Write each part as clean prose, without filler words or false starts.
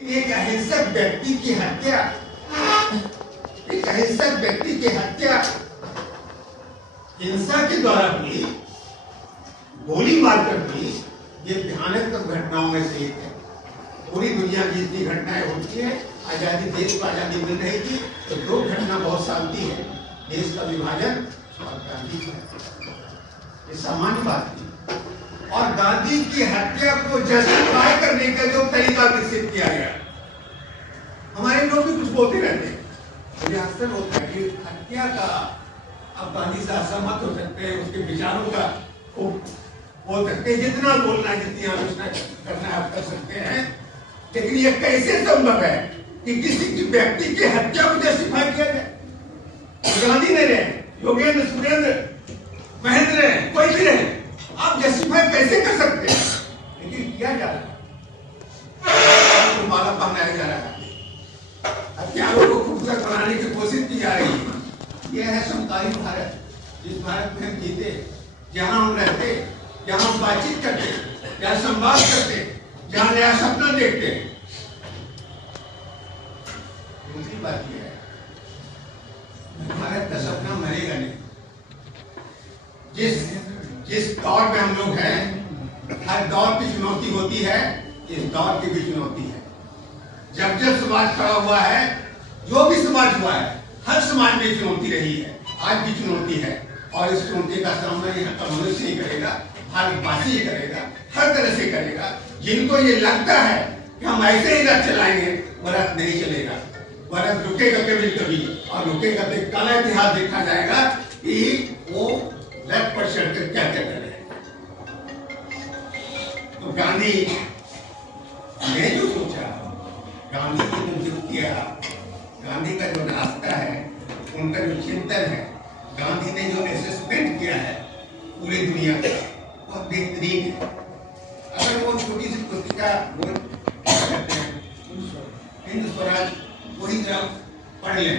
एक अहिंसक व्यक्ति की हत्या, एक अहिंसक व्यक्ति की हत्या हिंसा के द्वारा हुई, गोली मारकर हुई, ये भयानक घटनाओं में से एक है। पूरी दुनिया की इतनी घटनाएं होती है, आजादी, देश को आजादी मिल रही थी तो दो घटना बहुत सालती है, देश का विभाजन और गांधी की हत्या। ये सामान्य बात थी। और गांधी की हत्या को जस्टिफाई करने का जो तरीका विकसित किया गया, हमारे लोग भी कुछ बोलते रहते हैं, मुझे अक्सर होता है कि हत्या का अब गांधी से असहमत हो सकते हैं, उसके विचारों का बोल सकते हैं, जितना बोलना है, जितनी आलोचना करना है आप कर सकते हैं, लेकिन ये कैसे संभव है कि किसी की व्यक्ति की हत्या को जस्टिफाई किया जाए? गांधी नहीं रहे, योगेंद्र, सुरेंद्र, महेंद्र रहे, कोई भी रहे, आप जस्टिफाई कैसे कर सकते हैं? लेकिन किया जा रहा है, तो माला पहनाया जा रहा है, हथियारों को खूबसूरत बनाने की कोशिश की जा रही है। यह है समकाली भारत, जिस भारत में हम जीते, जहां हम रहते, जहां हम बातचीत करते, जहां संवाद करते, जहां नया सपना देखते। दूसरी बात यह है, भारत का सपना मरेगा नहीं। जिस दौर में हम लोग हैं, हर दौर की चुनौती होती है, इस दौर की भी चुनौती है। जब जब समाज खड़ा हुआ है, जो भी समाज हुआ है, हर समाज में चुनौती रही है, आज भी चुनौती है, और इस चुनौती का सामना यहाँ का मनुष्य ही करेगा, भारतवासी ही करेगा, हर तरह से करेगा। जिनको ये लगता है कि हम ऐसे ही रथ चलाएंगे, वह रथ नहीं चलेगा, वह रथ रुकेगा कभी कभी, और रुकेगा तो एक काला इतिहास देखा जाएगा कि वो रथ पर चढ़कर क्या क्या कर रहे हैं। तो गांधी ने जो सोचा, गांधी ने जो किया, गांधी का जो रास्ता है, उनका जो चिंतन है, गांधी ने जो असेसमेंट किया है पूरी दुनिया का, बहुत बेहतरीन है। अगर वो छोटी सी पुस्तिका हिंद स्वराज वही तरफ पढ़ लें,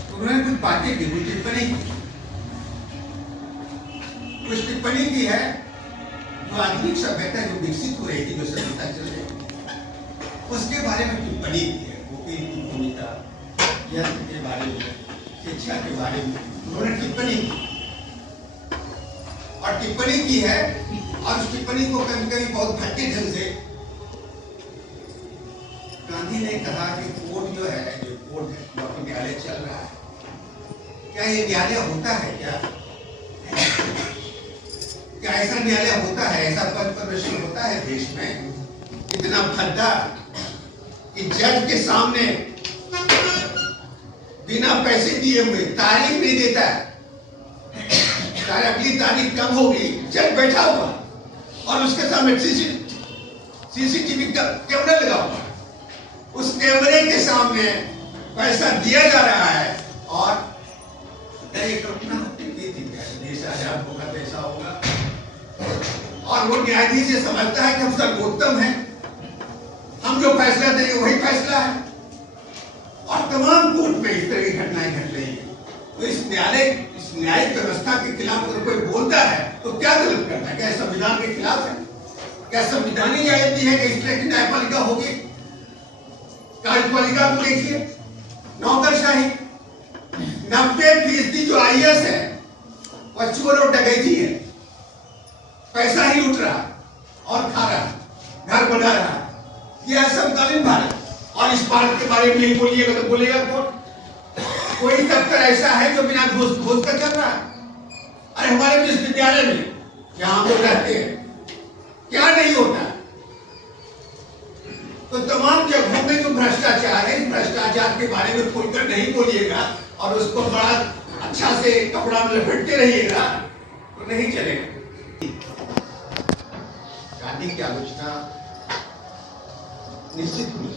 तो उन्होंने कुछ बातें की, कुछ टिप्पणी की है। जो आधुनिक सभ्यता जो विकसित हो रही थी, जो सभ्यता चल रही थी, उसके बारे में टिप्पणी की है। वकील की भूमिका, यंत्र के बारे में, शिक्षा के बारे में उन्होंने टिप्पणी की, और टिप्पणी की है, और उस टिप्पणी को कभी कभी बहुत भद्दे ढंग से गांधी ने कहा कि कोर्ट जो है, जो कोर्ट है, न्यायालय चल रहा है, क्या ये न्यायालय होता है? क्या ऐसा न्यायालय होता है, ऐसा पद प्रदर्शन होता है देश में, इतना भद्दा कि जज के सामने बिना पैसे दिए हुए तारीख नहीं देता है, अगली तारीख कब होगी, जज बैठा हुआ और उसके सामने सीसीटीवी कैमरा लगा हुआ, उस कैमरे के सामने पैसा दिया जा रहा है, और एक कल्पना देश आजाद होगा तो ऐसा होगा, और वो न्यायाधीश ये समझता है कि हम सर्वोत्तम हैं, हम जो फैसला देंगे वही फैसला है, और तमाम कोर्ट में इस तरह की घटनाएं घट रही है। तो इस न्यायिक व्यवस्था के खिलाफ अगर कोई बोलता है तो क्या गलत करता है? क्या संविधान के खिलाफ है? क्या संविधान ही आयती है कि इस तरह की न्यायपालिका होगी? कार्यपालिका को देखिए, नौकरशाही, 90% जो IAS है वह चोर और डकैती है, पैसा ही लूट रहा और खा रहा, घर बना रहा। यह है समकालीन भारत, और इस भारत के बारे में नहीं बोलिएगा तो बोलेगा कौन? कोई दफ्तर ऐसा है जो बिना घूस का चल रहा है? अरे हमारे विश्वविद्यालय में जहां हम लोग रहते हैं, क्या नहीं होता? तो तमाम जगहों में जो भ्रष्टाचार है, इस भ्रष्टाचार के बारे में खुलकर नहीं बोलिएगा और उसको बड़ा अच्छा से कपड़ा में लपेटते रहिएगा तो नहीं चलेगा। गांधी की आलोचना निश्चित हुई,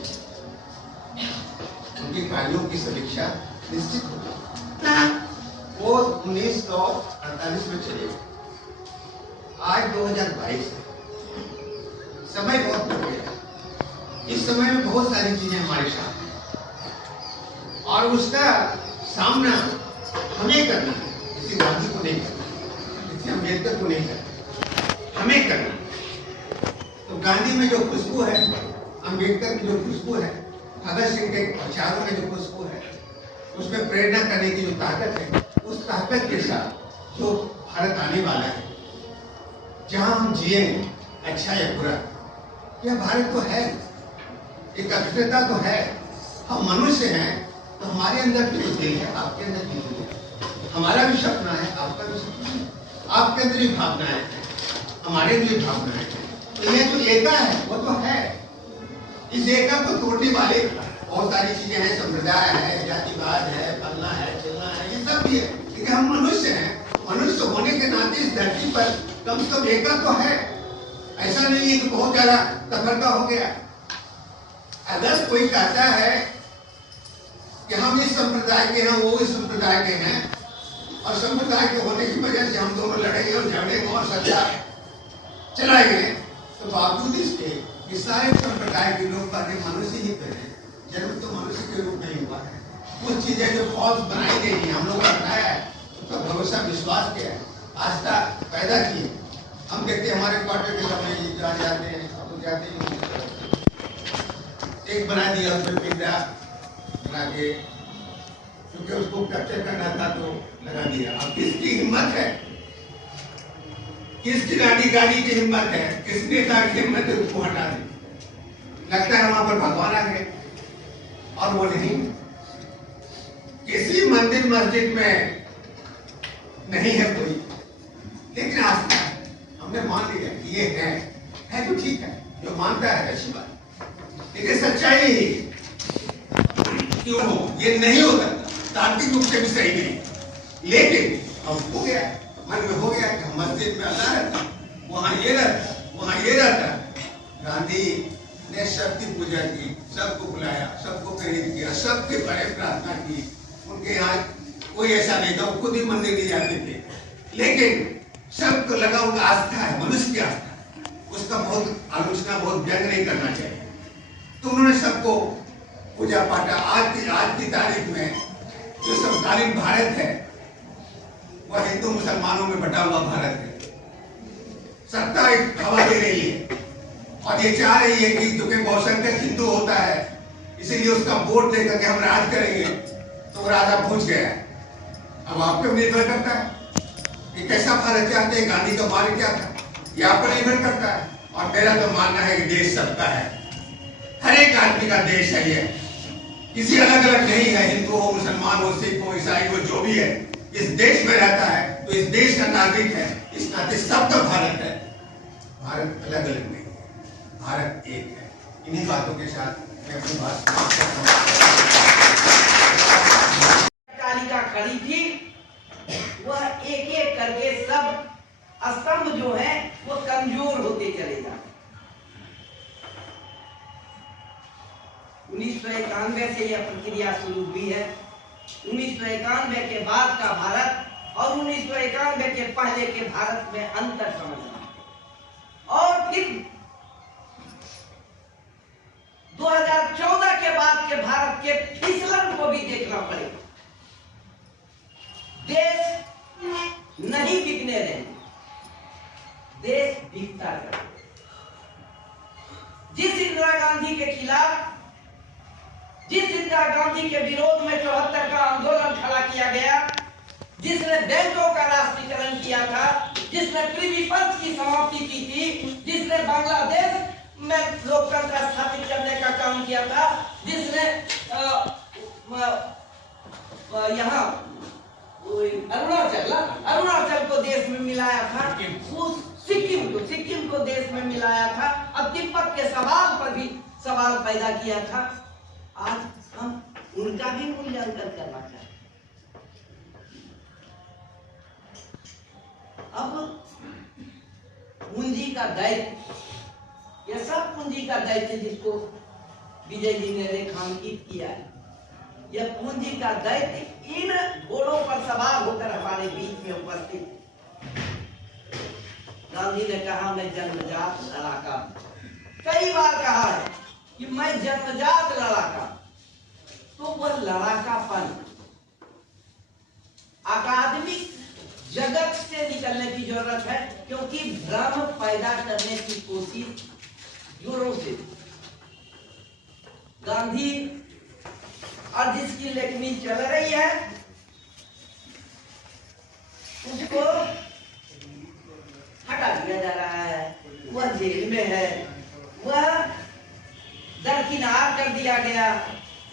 उनके कार्यों की समीक्षा निश्चित होगी। वो 1948 में चले, आज 2022 है, समय बहुत हो गया। इस समय में बहुत सारी चीजें हमारे साथ हैं, और उसका सामना हमें करना है, किसी गांधी को नहीं करना, किसी अम्बेडकर को नहीं करना, हमें करना। तो गांधी में जो खुशबू है, अम्बेडकर की जो खुशबू है, भगत सिंह के विचारों में जो खुशबू है, उसमें प्रेरणा करने की जो ताकत है, उस ताकत के साथ जो भारत आने वाला है, जहां हम जिएंगे अच्छा या बुरा, यह भारत तो है, एक अखंडता तो है। हम मनुष्य हैं तो हमारे अंदर भी तो दिल है, आपके अंदर भी दिल है, हमारा भी सपना है, आपका भी सपना है, आपके अंदर भी भावनाएं हैं, हमारे अंदर भी भावनाएं हैं। तो ये जो एका है वो तो है। इस एका को तोड़ने वाले बहुत सारी चीजें हैं, संप्रदाय है, जातिवाद है, फलना है, चिलना है, ये सब भी है, लेकिन हम मनुष्य हैं। मनुष्य होने के नाते इस धरती पर कम से कम एका तो है। ऐसा नहीं है कि बहुत ज्यादा तफरका हो गया। अगर कोई कहता है कि हम इस संप्रदाय के हैं, वो इस संप्रदाय के हैं, और संप्रदाय के होने की वजह से हम दोनों लड़ेंगे और झगड़ेंगे और सजा चलाएंगे, तो बावजूद इसके कि सारे संप्रदाय के लोग पहले मनुष्य ही पे हैं, जन्म तो मनुष्य के रूप में ही हुआ है। कुछ चीजें जो फौज बनाई गई हैं, हम लोगों ने बनाया है, उसका भरोसा विश्वास किया है, आस्था पैदा की है। हम देखते हैं हमारे क्वार्टर के समय जाते हैं, अब जाते हैं, एक बना दिया उसमें पिंडा बना के, क्योंकि उसको कैप्चर करना था तो लगा दिया। अब किसकी हिम्मत है, किस गाड़ी की हिम्मत है, किस नेता की हिम्मत है उसको हटा दे? लगता है वहां पर भगवान आ गए, और वो नहीं। किसी मंदिर मस्जिद में नहीं है कोई, लेकिन आस्था है, हमने मान लिया कि ये है तो ठीक है, जो मानता है अच्छी बात, लेकिन सच्चाई क्यों हो, ये नहीं होता, तार्किक रूप से भी सही नहीं, लेकिन अब हो गया, मन में हो गया कि मस्जिद में अल्लाह रहता, वहां ये रहता, वहां ये रहता। गांधी ने शक्ति पूजा की, सबको बुलाया, सबको प्रेरित किया, सबके बड़े प्रार्थना की। उनके यहाँ कोई ऐसा नहीं था, वो खुद ही मंदिर नहीं जाते थे, लेकिन सबको लगा उनका आस्था है, मनुष्य की आस्था, उसका बहुत आलोचना, बहुत व्यंग नहीं करना चाहिए। तो उन्होंने सबको पूजा पाठा। आज की तारीख में जो समकालीन भारत है, वह हिंदू मुसलमानों में बटा हुआ भारत है। सत्ता एक हवा दे रही है और ये चाह रही है कि क्योंकि गौशंकर हिंदू होता है, इसीलिए उसका वोट लेकर के हम राज करेंगे, तो राजा पहुंच गया। अब आप पे निर्भर करता है कि कैसा भारत चाहते हैं। गांधी का मार्ग क्या था, ये आप पर निर्भर करता है। और मेरा तो मानना है कि देश सबका है, हर एक आदमी का देश है, ये किसी अलग अलग नहीं है, हिंदू हो, मुसलमान हो, सिख हो, ईसाई हो, जो भी है, इस देश में रहता है तो इस देश का नागरिक है, इस नाते सबका भारत है। भारत अलग अलग नहीं है, भारत एक है। इन्हीं बातों के साथ मैं अपनी बात कालिका खड़ी थी, वह एक एक करके सब स्तंभ जो है वो कमजोर होते चले जाते। 1991 से यह प्रक्रिया शुरू हुई है। 1991 के बाद का भारत और 1991 के पहले के भारत में अंतर समझना, और फिर 2014 के बाद के भारत के फिसलन को भी देखना पड़ेगा। देश नहीं बिकने देंगे, देश बिकता रहेगा। जिस इंदिरा गांधी के खिलाफ, जिस इंदिरा गांधी के विरोध में 74 का आंदोलन खड़ा किया गया, जिसने बैंकों का राष्ट्रीयकरण किया था, जिसने प्रिवी पंच की समाप्ति की थी, जिसने बांग्लादेश में लोकतंत्र स्थापित करने का काम किया था, जिसने यहाँ अरुणाचल को देश में मिलाया था, उस सिक्किम को देश में मिलाया था, अब तिब्बत के सवाल पर भी सवाल पैदा किया था। आज हम उनका भी मूल्यांकन करना चाहते। अब पूंजी का दायित्व, यह सब पूंजी का दायित्व जिसको विजय जी ने रेखांकित किया है, यह पूंजी का दायित्व इन घोड़ों पर सवार होकर हमारे बीच में उपस्थित। गांधी ने कहा मैं जन्मजात लड़ाका, कई बार कहा है कि मैं जन्मजात लड़ाका, तो वह लड़ाकापन अकादमिक जगत से निकलने की जरूरत है, क्योंकि भ्रम पैदा करने की कोशिश जोरों से गांधी और जिसकी लेखनी चल रही है उसको हटा दिया जा रहा है, वह जेल में है, वह दरकिनार कर दिया गया।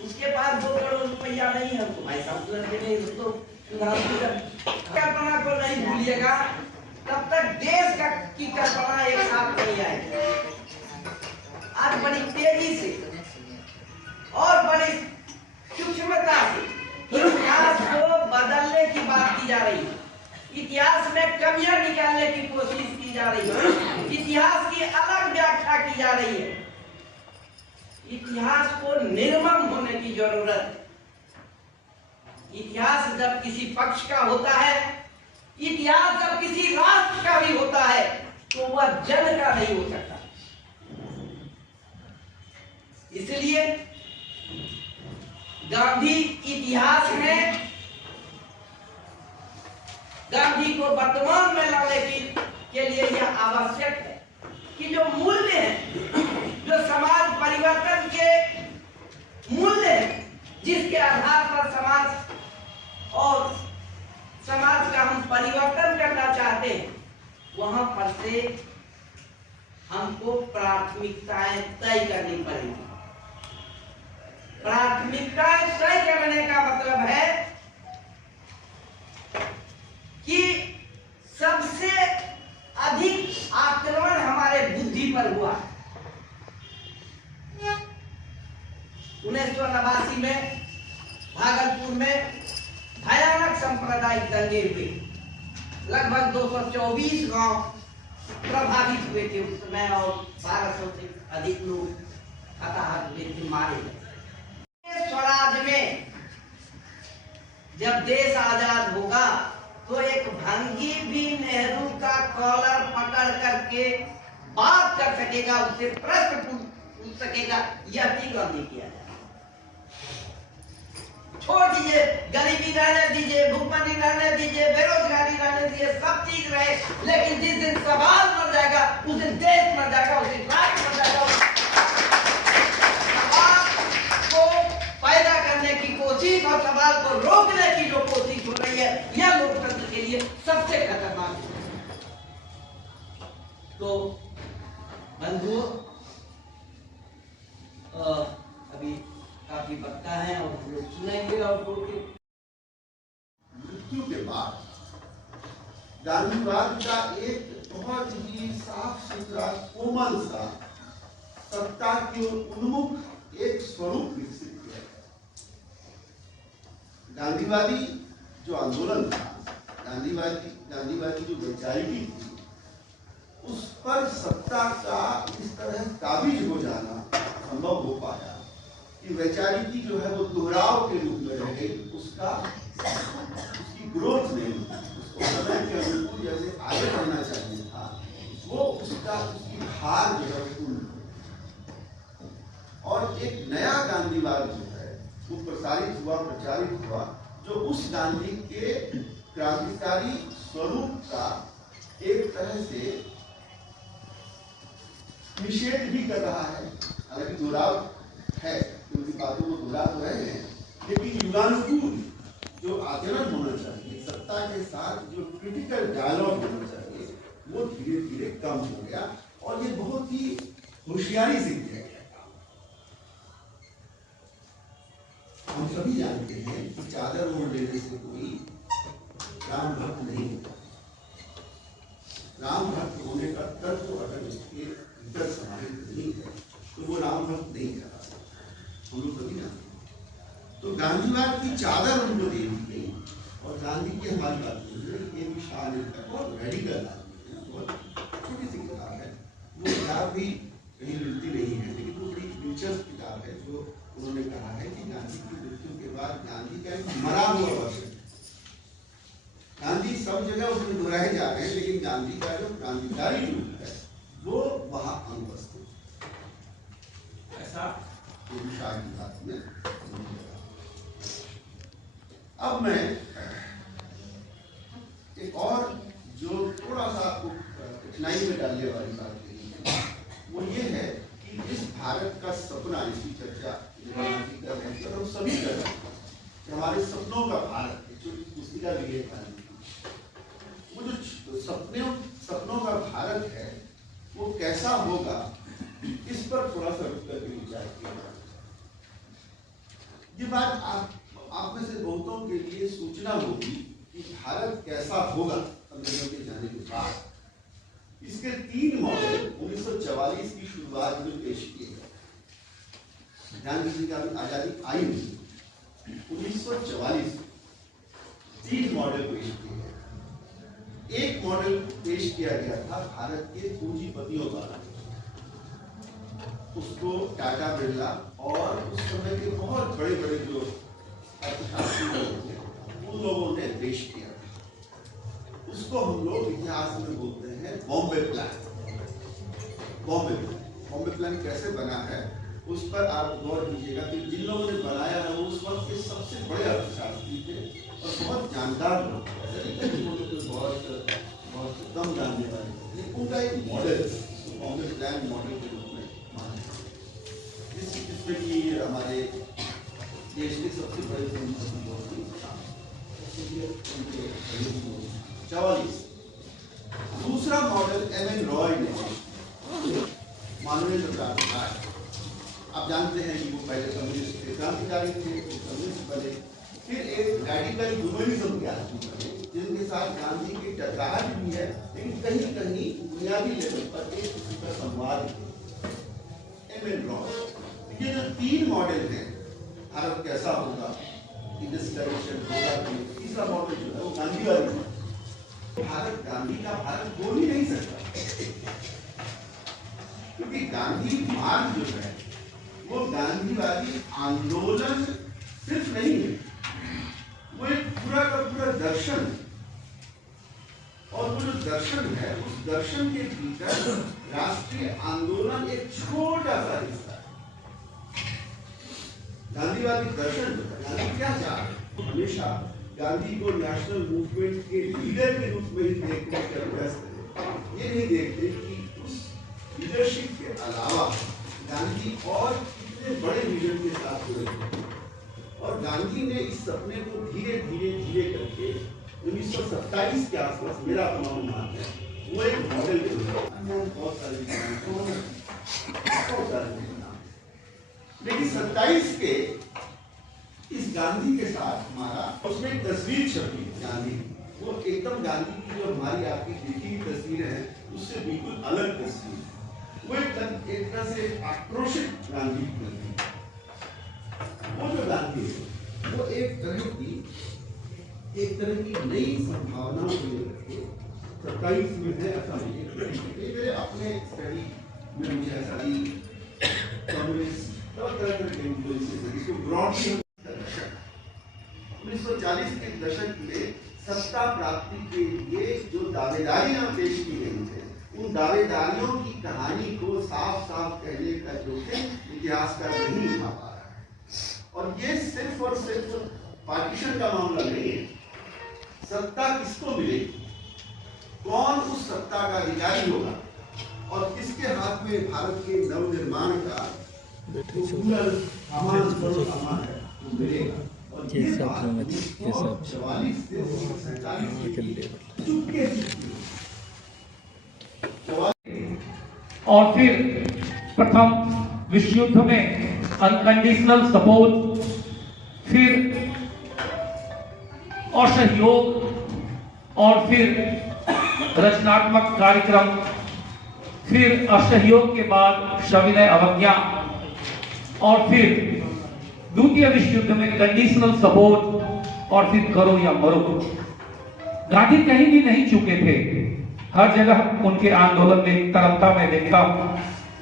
उसके पास 2 करोड़ रुपया नहीं है, तो भाई साहब लड़के नहीं, उसको कल्पना को नहीं भूलिएगा, तब तक देश का की कल्पना एक साथ नहीं आएगी। आज बड़ी तेजी से और बड़ी सूक्ष्मता से इतिहास को बदलने की बात की जा रही है, इतिहास में कमियां निकालने की कोशिश की जा रही है, इतिहास की अलग व्याख्या की जा रही है। इतिहास को निर्मम होने की जरूरत है। इतिहास जब किसी पक्ष का होता है, इतिहास जब किसी राष्ट्र का भी होता है, तो वह जन का नहीं हो सकता। इसलिए गांधी इतिहास में गांधी को वर्तमान में लाने के लिए यह आवश्यक है कि जो मूल्य है, जो समाज परिवर्तन के मूल्य है, जिसके आधार पर समाज का हम परिवर्तन करना चाहते हैं, वहां पर से हमको प्राथमिकताएं तय करनी पड़ेगी। प्राथमिकताएं तय करने का मतलब है कि सबसे अधिक आक्रमण हमारे बुद्धि पर हुआ। 1989 में भागलपुर में भयानक सांप्रदायिक दंगे हुए, लगभग 224 गांव प्रभावित हुए थे उस समय, और 1200 से अधिक लोग हताहत हुए थे, मारे गए। स्वराज में जब देश आजाद होगा तो एक भंगी भी नेहरू का कॉलर पकड़ करके बात कर सकेगा, उससे प्रश्न पूछ सकेगा, यह ठीक गांधी किया जाए। छोड़ दीजिए, गरीबी रहने दीजिए, भूखमरी रहने दीजिए, बेरोजगारी रहने दीजिए, सब ठीक रहे, लेकिन जिस दिन समाज मर जाएगा, उस दिन देश मर जाएगा, उस दिन राष्ट्र मर जाएगा। सवाल को पैदा करने की कोशिश और सवाल को रोकने की जो कोशिश हो रही है, यह लोकतंत्र के लिए सबसे खतरनाक है। तो बंधुओं, अभी काफी वक्ता है और हम लोग सुनेंगे। और मृत्यु के बाद गांधीवाद का एक बहुत ही साफ सुथरा कोमल सा सत्ता की ओर उन्मुख एक स्वरूप विकसित किया। गांधीवादी जो आंदोलन था, गांधीवादी जो वैचारिकी थी, उस पर सत्ता का इस तरह काबिज हो जाना संभव हो पाया कि वैचारिकी जो है वो दोहराव के रूप में रह गई, उसकी ग्रोथ नहीं, उसको समय के अनुकूल जैसे आगे बढ़ना चाहिए था, वो उसकी धार जो है फूल। और एक नया गांधीवाद जो है वो प्रचारित हुआ, जो उस गांधी के क्रांतिकारी स्वरूप का एक तरह से निषेध भी कर रहा है। हालांकि दोहराव है, उनकी बातों को दोहरा तो रहे हैं, लेकिन युगानुकूल जो आचरण होना चाहिए, सत्ता के साथ जो क्रिटिकल डायलॉग होना चाहिए, वो धीरे धीरे कम हो गया। और ये बहुत ही होशियारी से किया गया काम। हम सभी जानते हैं कि चादर ओढ़ लेने से कोई राम भक्त नहीं होता। राम भक्त होने का तत्व अगर उसके भीतर समाहित नहीं है तो वो राम भक्त नहीं कहा, हम लोग सभी जानते हैं। तो गांधीवाद की चादर उनको दे दी गई। और गांधी की हमारी बात ये विशाल बहुत रेडिकल आदमी है, बहुत छोटी सी किताब है, वो किताब भी कहीं मिलती नहीं है, लेकिन वो बड़ी दिलचस्प किताब है। जो उन्होंने कहा है कि गांधी की मृत्यु के बाद गांधी का एक मरा हुआ वर्ष है। गांधी सब जगह उसमें दोहराए जा रहे हैं, लेकिन गांधी का जो क्रांतिकारी रूप है वो वहां अनुपस्थित। ऐसा विशाल किताब में। अब मैं एक और जो थोड़ा सा आपको कठिनाई में डालने वाली बात कही है, वो ये है कि इस भारत का सपना, इसकी चर्चा ये बात आप में से बहुतों के लिए सूचना होगी कि भारत कैसा होगा अंग्रेजों के जाने के बाद। इसके 3 मॉडल 1944 की शुरुआत में पेश किए गए। ध्यान दीजिए कि अभी आजादी आई नहीं, 1944 3 मॉडल पेश किए गए। एक मॉडल पेश किया गया था भारत के पूंजीपतियों द्वारा, उसको टाटा बिरला और उस समय के बहुत बड़े बड़े जो अर्थशास्त्री लोग थे उन लोगों ने पेश किया। उसको हम लोग इतिहास में बोलते हैं बॉम्बे प्लान। बॉम्बे प्लान कैसे बना है उस पर आप गौर कीजिएगा कि जिन लोगों ने बनाया है वो उस वक्त के सबसे बड़े अर्थशास्त्री थे और बहुत जानकार लोग, बहुत कम जानने वाले थे, लेकिन उनका एक मॉडल बॉम्बे प्लान मॉडल के रूप में माना है, जिसमें कि हमारे देश के सबसे बड़े 44। दूसरा मॉडल M.N. रॉय ने मानवीय राय, आप जानते हैं कि वो पहले कम्युनिस्ट थे, क्रांतिकारी थे, कम्युनिस्ट बने, फिर एक रेडिकल ह्यूमनिज्म के आदमी बने, जिनके साथ गांधी की टकराहट भी है, लेकिन कहीं कहीं बुनियादी लेवल पर एक किसी का संवाद है। M.N. रॉय, ये जो 3 मॉडल हैं, भारत कैसा होगा, इंडस्ट्रियलाइजेशन होगा, तीसरा मॉडल जो है वो गांधीवादी है। भारत गांधी का भारत हो ही नहीं सकता, क्योंकि गांधी मार्ग जो है वो गांधीवादी आंदोलन सिर्फ नहीं है, वो एक पूरा का पूरा दर्शन है। और वो जो दर्शन है उस दर्शन के भीतर राष्ट्रीय आंदोलन एक छोटा सा हिस्सा है। गांधीवादी दर्शन जो है, गांधी क्या चाह रहे हैं, हमेशा गांधी को नेशनल मूवमेंट के लीडर के रूप में ही देखने का प्रयास करें। ये नहीं देखते कि उस लीडरशिप के अलावा गांधी और कितने बड़े विजन के साथ जुड़े थे। और गांधी ने इस सपने को धीरे धीरे करके 1927 के आसपास, मेरा अपना अनुमान है, वो एक मॉडल के रूप में बहुत सारे लेकिन 27 के इस गांधी के साथ हमारा उसमें एक तस्वीर छपी गांधी, वो एकदम गांधी की जो हमारी आपकी देखी हुई तस्वीर है उससे बिल्कुल अलग तस्वीर है। वो एक तरह से आक्रोशित गांधी की तस्वीर। वो जो गांधी है वो एक तरह की नई संभावनाओं को लेकर 27 में है, ऐसा नहीं मेरे अपने स्टडी में मुझे ऐसा कम्युनिस्ट तरह के इसको ब्रॉडली 1940 के दशक में सत्ता प्राप्ति के लिए जो दावेदारियां पेश की गई थे, उन दावेदारियों की कहानी को साफ साफ कहने का जोखिम इतिहासकार नहीं उठा पा रहा है। और ये सिर्फ और सिर्फ पार्टीशन का मामला नहीं है। सत्ता किसको मिलेगी, कौन उस सत्ता का अधिकारी होगा और किसके हाथ में भारत के नवनिर्माण का सामान है वो मिलेगा। और फिर प्रथम विश्व युद्ध में अनकंडीशनल सपोर्ट, फिर असहयोग और फिर रचनात्मक कार्यक्रम, फिर असहयोग के बाद सविनय अवज्ञा और फिर द्वितीय विश्व युद्ध में कंडीशनल सपोर्ट और फिर करो या मरो। गांधी कहीं भी नहीं चुके थे, हर जगह उनके आंदोलन में तरफता में देखा।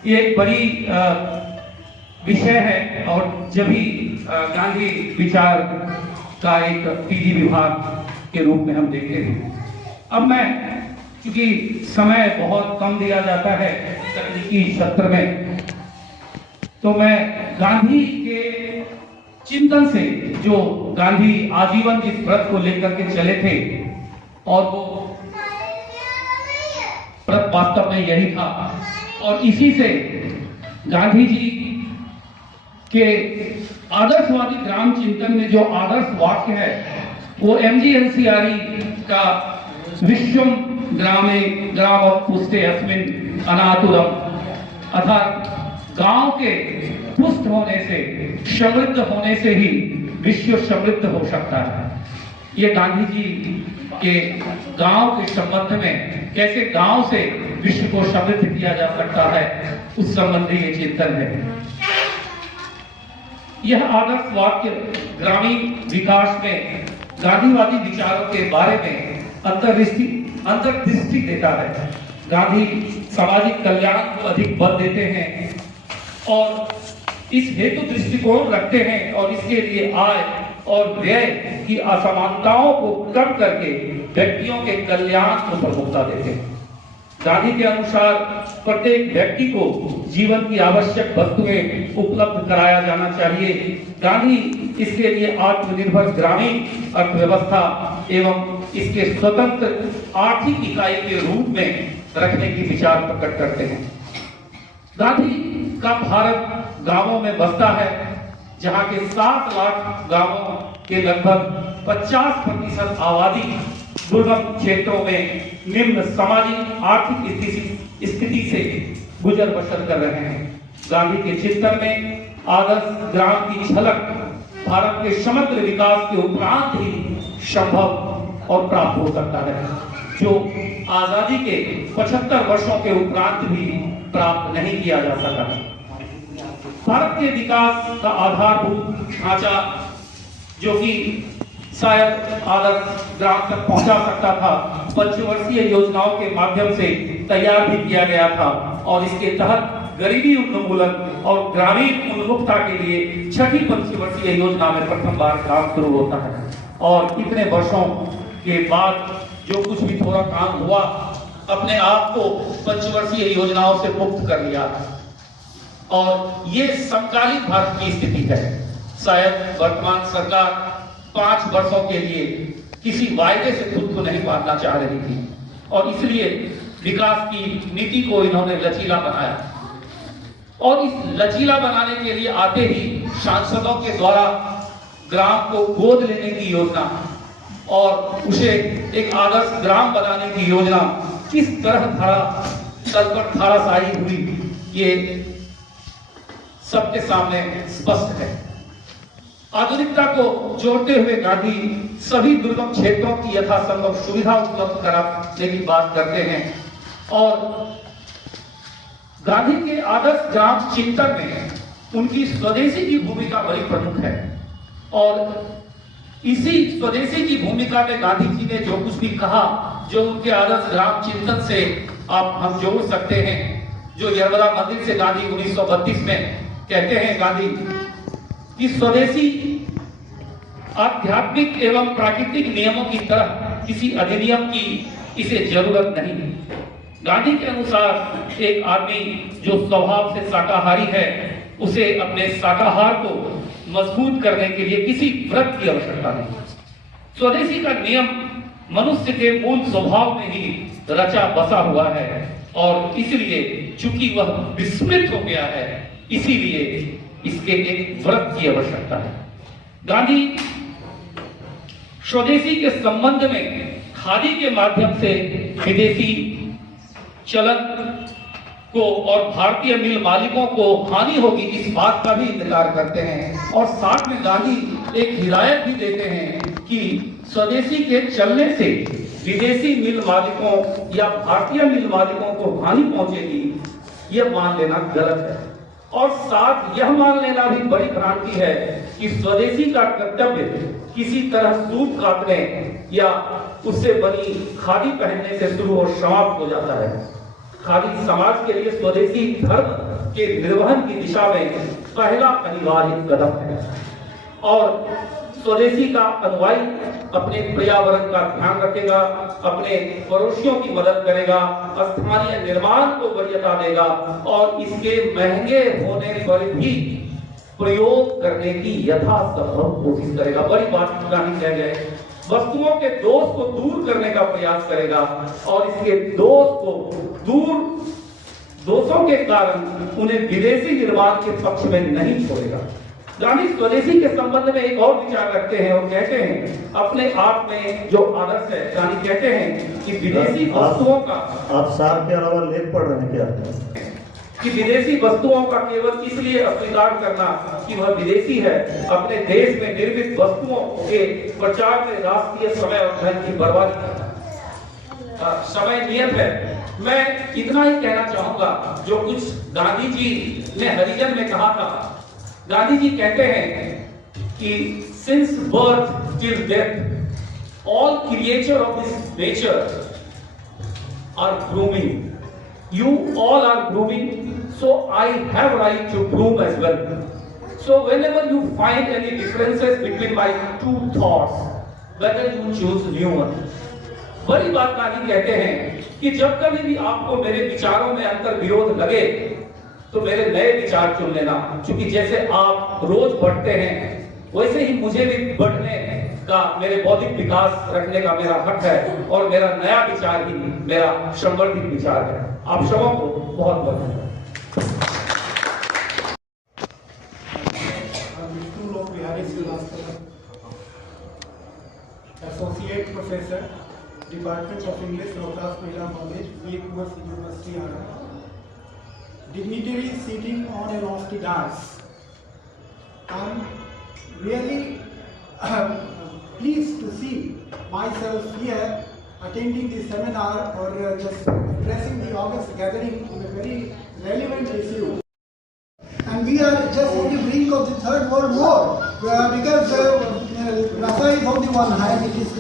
ये एक बड़ी विषय है और जब भी गांधी विचार का एक पीजी विभाग के रूप में हम देखे थे। अब मैं, क्योंकि समय बहुत कम दिया जाता है तकनीकी सत्र में, तो मैं गांधी के चिंतन से, जो गांधी आजीवन जिस व्रत को लेकर के चले थे और वो व्रत वास्तव में यही था, और इसी से गांधी जी के आदर्शवादी ग्राम चिंतन में जो आदर्श वाक्य है वो MGNCRE का विश्वम ग्रामे ग्राम पुष्टे अस्मिन अनातुरम, अर्थात गांव के पुष्ट होने से, समृद्ध होने से ही विश्व समृद्ध हो सकता है। ये गांधी जी के गांव के संबंध में, कैसे गांव से विश्व को समृद्ध किया जा सकता है, उस संबंधी ये चिंतन है। यह आदर्श वाक्य ग्रामीण विकास में गांधीवादी विचारों के बारे में अंतर्दृष्टि देता है। गांधी सामाजिक कल्याण को अधिक बल देते हैं और इस हेतु दृष्टिकोण रखते हैं और इसके लिए आय और व्यय की असमानताओं को कम करके व्यक्तियों के कल्याण को प्रमुखता देते हैं। गांधी के अनुसार प्रत्येक व्यक्ति को जीवन की आवश्यक वस्तुएं उपलब्ध कराया जाना चाहिए। गांधी इसके लिए आत्मनिर्भर ग्रामीण अर्थव्यवस्था एवं इसके स्वतंत्र आर्थिक इकाई के रूप में रखने की विचार प्रकट करते हैं। गांधी का भारत गांवों में बसता है, जहां के 7 लाख गांवों के लगभग 50% आबादी दुर्गम क्षेत्रों में निम्न सामाजिक आर्थिक स्थिति से गुजर बसर कर रहे हैं। गांधी के चिंतन में आदर्श ग्राम की झलक भारत के समग्र विकास के उपरांत ही संभव और प्राप्त हो सकता है, जो आजादी के 75 वर्षों के उपरांत भी प्राप्त नहीं किया जा सका। भारत के विकास का आधारभूत ढांचा, जो कि शायद आदर्श ग्राम तक पहुंचा सकता था, पंचवर्षीय योजनाओं के माध्यम से तैयार भी किया गया था और इसके तहत गरीबी उन्मूलन और ग्रामीण उन्मुखता के लिए छठी पंचवर्षीय योजना में प्रथम बार काम शुरू होता है। और इतने वर्षों के बाद जो कुछ भी थोड़ा काम हुआ, अपने आप को पंचवर्षीय योजनाओं से मुक्त कर लिया और ये समकालीन भारत की स्थिति है। शायद वर्तमान सरकार 5 वर्षों के लिए किसी वायदे से खुद को नहीं बांधना चाह रही थी और इसलिए विकास की नीति को इन्होंने लचीला बनाया और इस लचीला बनाने के लिए आते ही सांसदों के द्वारा ग्राम को गोद लेने की योजना और उसे एक आदर्श ग्राम बनाने की योजना किस तरह धाराशाही हुई, ये सबके सामने स्पष्ट है। आधुनिकता को जोड़ते हुए गांधी सभी दुर्गम क्षेत्रों की यथासंभव सुविधा उपलब्ध कराने की बात करते हैं और गांधी के आदर्श ग्राम चिंतन में उनकी स्वदेशी की भूमिका बड़ी प्रमुख है और इसी स्वदेशी की भूमिका में गांधी जी ने जो कुछ भी कहा, जो उनके आदर्श ग्राम चिंतन से हम जोड़ सकते हैं, जो यरवदा मंदिर से गांधी 1932 में कहते हैं गांधी कि स्वदेशी आध्यात्मिक एवं प्राकृतिक नियमों की तरह किसी अधिनियम की इसे जरूरत नहीं। गांधी के अनुसार एक आदमी जो स्वभाव से शाकाहारी है, उसे अपने शाकाहार को मजबूत करने के लिए किसी व्रत की आवश्यकता नहीं। स्वदेशी का नियम मनुष्य के मूल स्वभाव में ही रचा बसा हुआ है और इसलिए चूंकि वह विस्मृत हो गया है, इसीलिए इसके एक व्रत की आवश्यकता है। गांधी स्वदेशी के संबंध में खादी के माध्यम से विदेशी चलन को और भारतीय मिल मालिकों को हानि होगी, इस बात का भी इनकार करते हैं और साथ में गांधी एक हिदायत भी देते हैं कि स्वदेशी के चलने से विदेशी मिल मालिकों या भारतीय मिल मालिकों को हानि पहुंचेगी, यह मान लेना गलत है। और साथ यह मान लेना भी बड़ी भ्रांति है कि स्वदेशी का कर्तव्य किसी तरह सूट काटने या उससे बनी खादी पहनने से शुरू और समाप्त हो जाता है। खादी समाज के लिए स्वदेशी धर्म के निर्वहन की दिशा में पहला अनिवार्य कदम है और स्वदेशी का अनुयायी अपने पर्यावरण का ध्यान रखेगा, अपने पड़ोसियों की मदद करेगा, स्थानीय निर्माण को वरीयता देगा और इसके महंगे होने पर भी प्रयोग करने की यथासंभव कोशिश करेगा। बड़ी बात गांधी कह गए, वस्तुओं के दोष को दूर करने का प्रयास करेगा और इसके दोषों के कारण उन्हें विदेशी निर्माण के पक्ष में नहीं छोड़ेगा। गांधी स्वदेशी के संबंध में एक और विचार रखते हैं और कहते हैं अपने आप में जो आदर्श है, गांधी कहते हैं कि विदेशी वस्तुओं का। आप सार के अलावा लेख पढ़ रहे हैं क्या? कि विदेशी वस्तुओं का केवल इसलिए अस्वीकार करना कि वह विदेशी है, अपने देश में निर्मित वस्तुओं के प्रचार में राष्ट्रीय समय और धन की बर्बादी करना समय नियत है। मैं इतना ही कहना चाहूंगा जो कुछ गांधी जी ने हरिजन में कहा था। गांधी जी कहते हैं कि since birth till death all creature of this nature are grooming, you all are grooming, so I have right to groom as well. So whenever you find any differences between my two thoughts, better you choose new one. बड़ी बात गांधी कहते हैं कि जब कभी भी आपको मेरे विचारों में अंतर विरोध लगे तो मेरे नए विचार चुन लेना, क्योंकि जैसे आप रोज बढ़ते हैं वैसे ही मुझे भी बढ़ने का, मेरे बौद्धिक विकास रखने का मेरा हक है और मेरा नया विचार ही मेरा संवर्धित विचार है। आप सबों को बहुत बहुत धन्यवाद। Associate Professor, Department of English, Rohtas Mahila College, Kuwait University, Agra. Dignitaries sitting on and off the dais. I'm really pleased to see myself here attending the seminar or just addressing the August gathering on a very relevant issue. And we are just on the brink of the Third World War because Russia is on the one hand, it is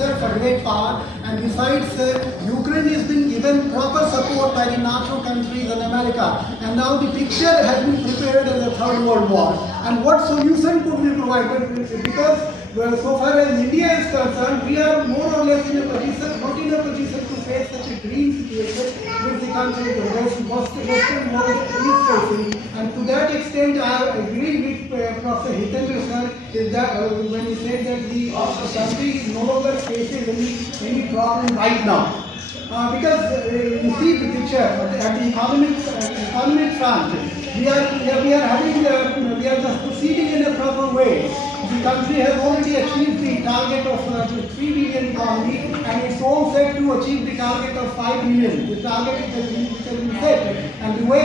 a great power, and besides Ukraine is being given proper support by the NATO countries and America, and now the picture has been prepared as a Third World War. And what solution could be provided? Because so far as India is concerned, we are more or less in a position, not in a position to face such a dream situation which the country, the Western world is facing. And to that extent, I agree with Professor Hitendra sir is that when he said that the country no longer faces any problem right now. Because you see the picture at the economic front, we are just proceeding in a proper way. The country has already achieved the target of 3 billion economy, and it's all set to achieve the target of 5 billion. The target has been set, and the way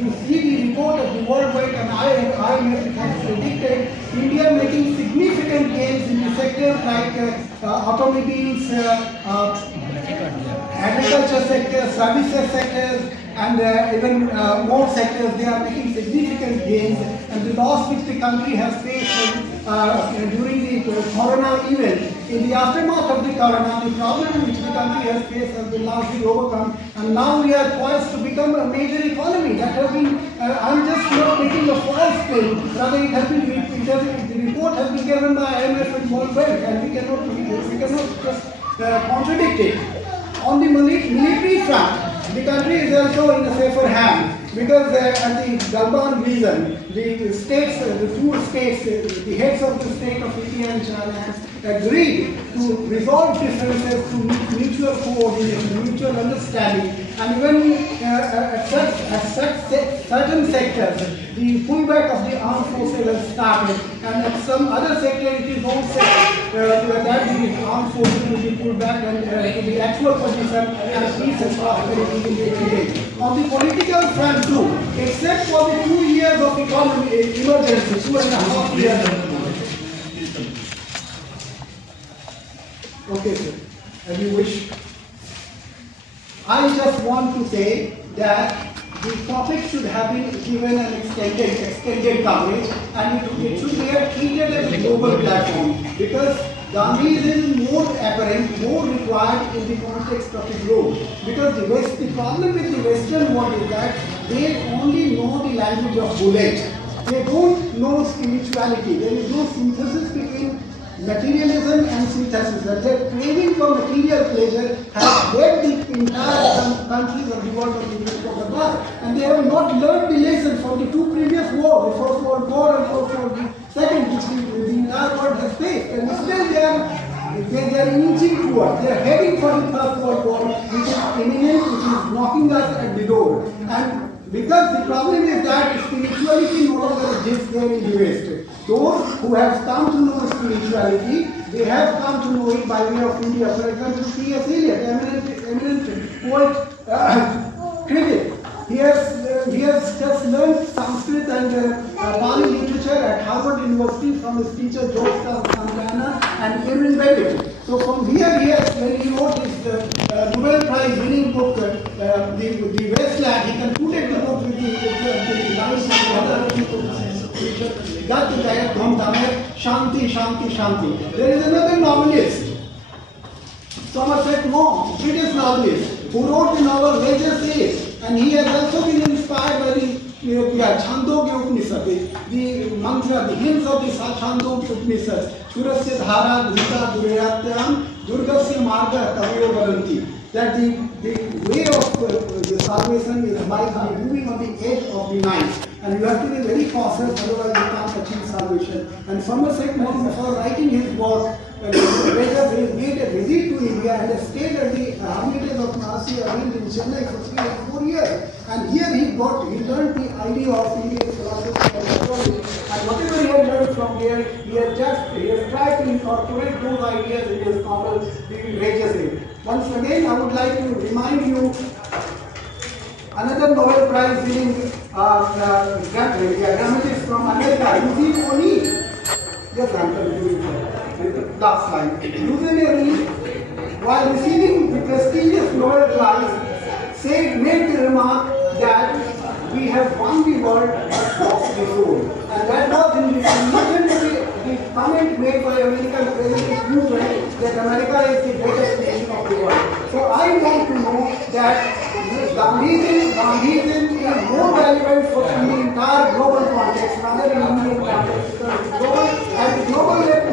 you see the report of the World Bank and IMF has predicted India making significant gains in the sectors like automobiles, agriculture sector, services sectors, and even more sectors. They are making significant gains, and the loss which the country has faced during the corona event, in the aftermath of the corona, the problem which the country has faced has been largely overcome, and now we are poised to become a major economy. That has been, I'm just not making a false claim, rather it has been, the report has been given by IMF and World Bank, and we cannot just contradict it. On the military front, the country is also in a safer hand, because at the Galban region, the states, the two states, the heads of the state of India and China have agreed to resolve differences through mutual coordination, mutual understanding, and even at certain sectors, the pullback of the armed forces has started, and at some other sector it is also that the armed forces will be pulled back and to the actual position and peace and prosperity in the village. On the political front too, except for the 2 years of emergency, 2.5 years. Okay, sir, as you wish. I just want to say that the topic should have been given an extended coverage, and it should be treated as a global platform, because Gandhiism is more apparent, more required in the context of the globe. Because the problem with the Western world is that they only know the language of bullet. They don't know spirituality. There is no synthesis between materialism and synthesis. That their craving for material pleasure has led the entire countries of the world of the Great of the past, and they have not learned the lesson from the two previous wars, the First World War and First World War, second, which the entire world has faced, and still they are inching towards. They are heading for the First World War, which is imminent, which is knocking us at the door. And because the problem is that spirituality no longer exists there in the West. Those who have come to know spirituality, they have come to know it by way of India. For example, T.S. Eliot, eminent poet, critic, he has just learned Sanskrit and Pali literature at Harvard University from his teacher George Santana and Irving Bennett. So from here, when he wrote his Nobel Prize winning book, the Wasteland, he concluded the book with the lines of other people. Gat Gayat Dham Dhamet, Shanti, Shanti, Shanti. There is another novelist, Somerset Maugham, British novelist, who wrote the novel Wages Age, and he has also been inspired by the Chandogya Upanishad, the mantra, the hymns of the Chandogya Upanishad. Surasya Dhara, Dhita, Durayatyam, Durgasya Marga, Tavayo Varanti. That the way of the salvation is by moving on the edge of the knife. And you have to be very cautious, otherwise you can't achieve salvation. And Somerset Maugham, before writing his work, he made a visit to India and stayed at the Hermitage of Nasi Arvind in Chennai for 3 or 4 years. And here he learned the idea of Indian philosophy and astrology. And whatever he had learned from here, he has tried to incorporate those ideas in his novel, The Wages Age. Once again, I would like to remind you another Nobel Prize winning dramatist from America, Eugene O'Neill. Yes, I'm continuing. Last line. Eugene O'Neill, while receiving the prestigious Nobel Prize, made the remark that we have won the world but lost the soul. And that was in relation to the comment made by American President Nixon that America is the greatest nation of the world. So I want to know that Gandhism is more relevant for the entire global context rather than Indian context. At the global level,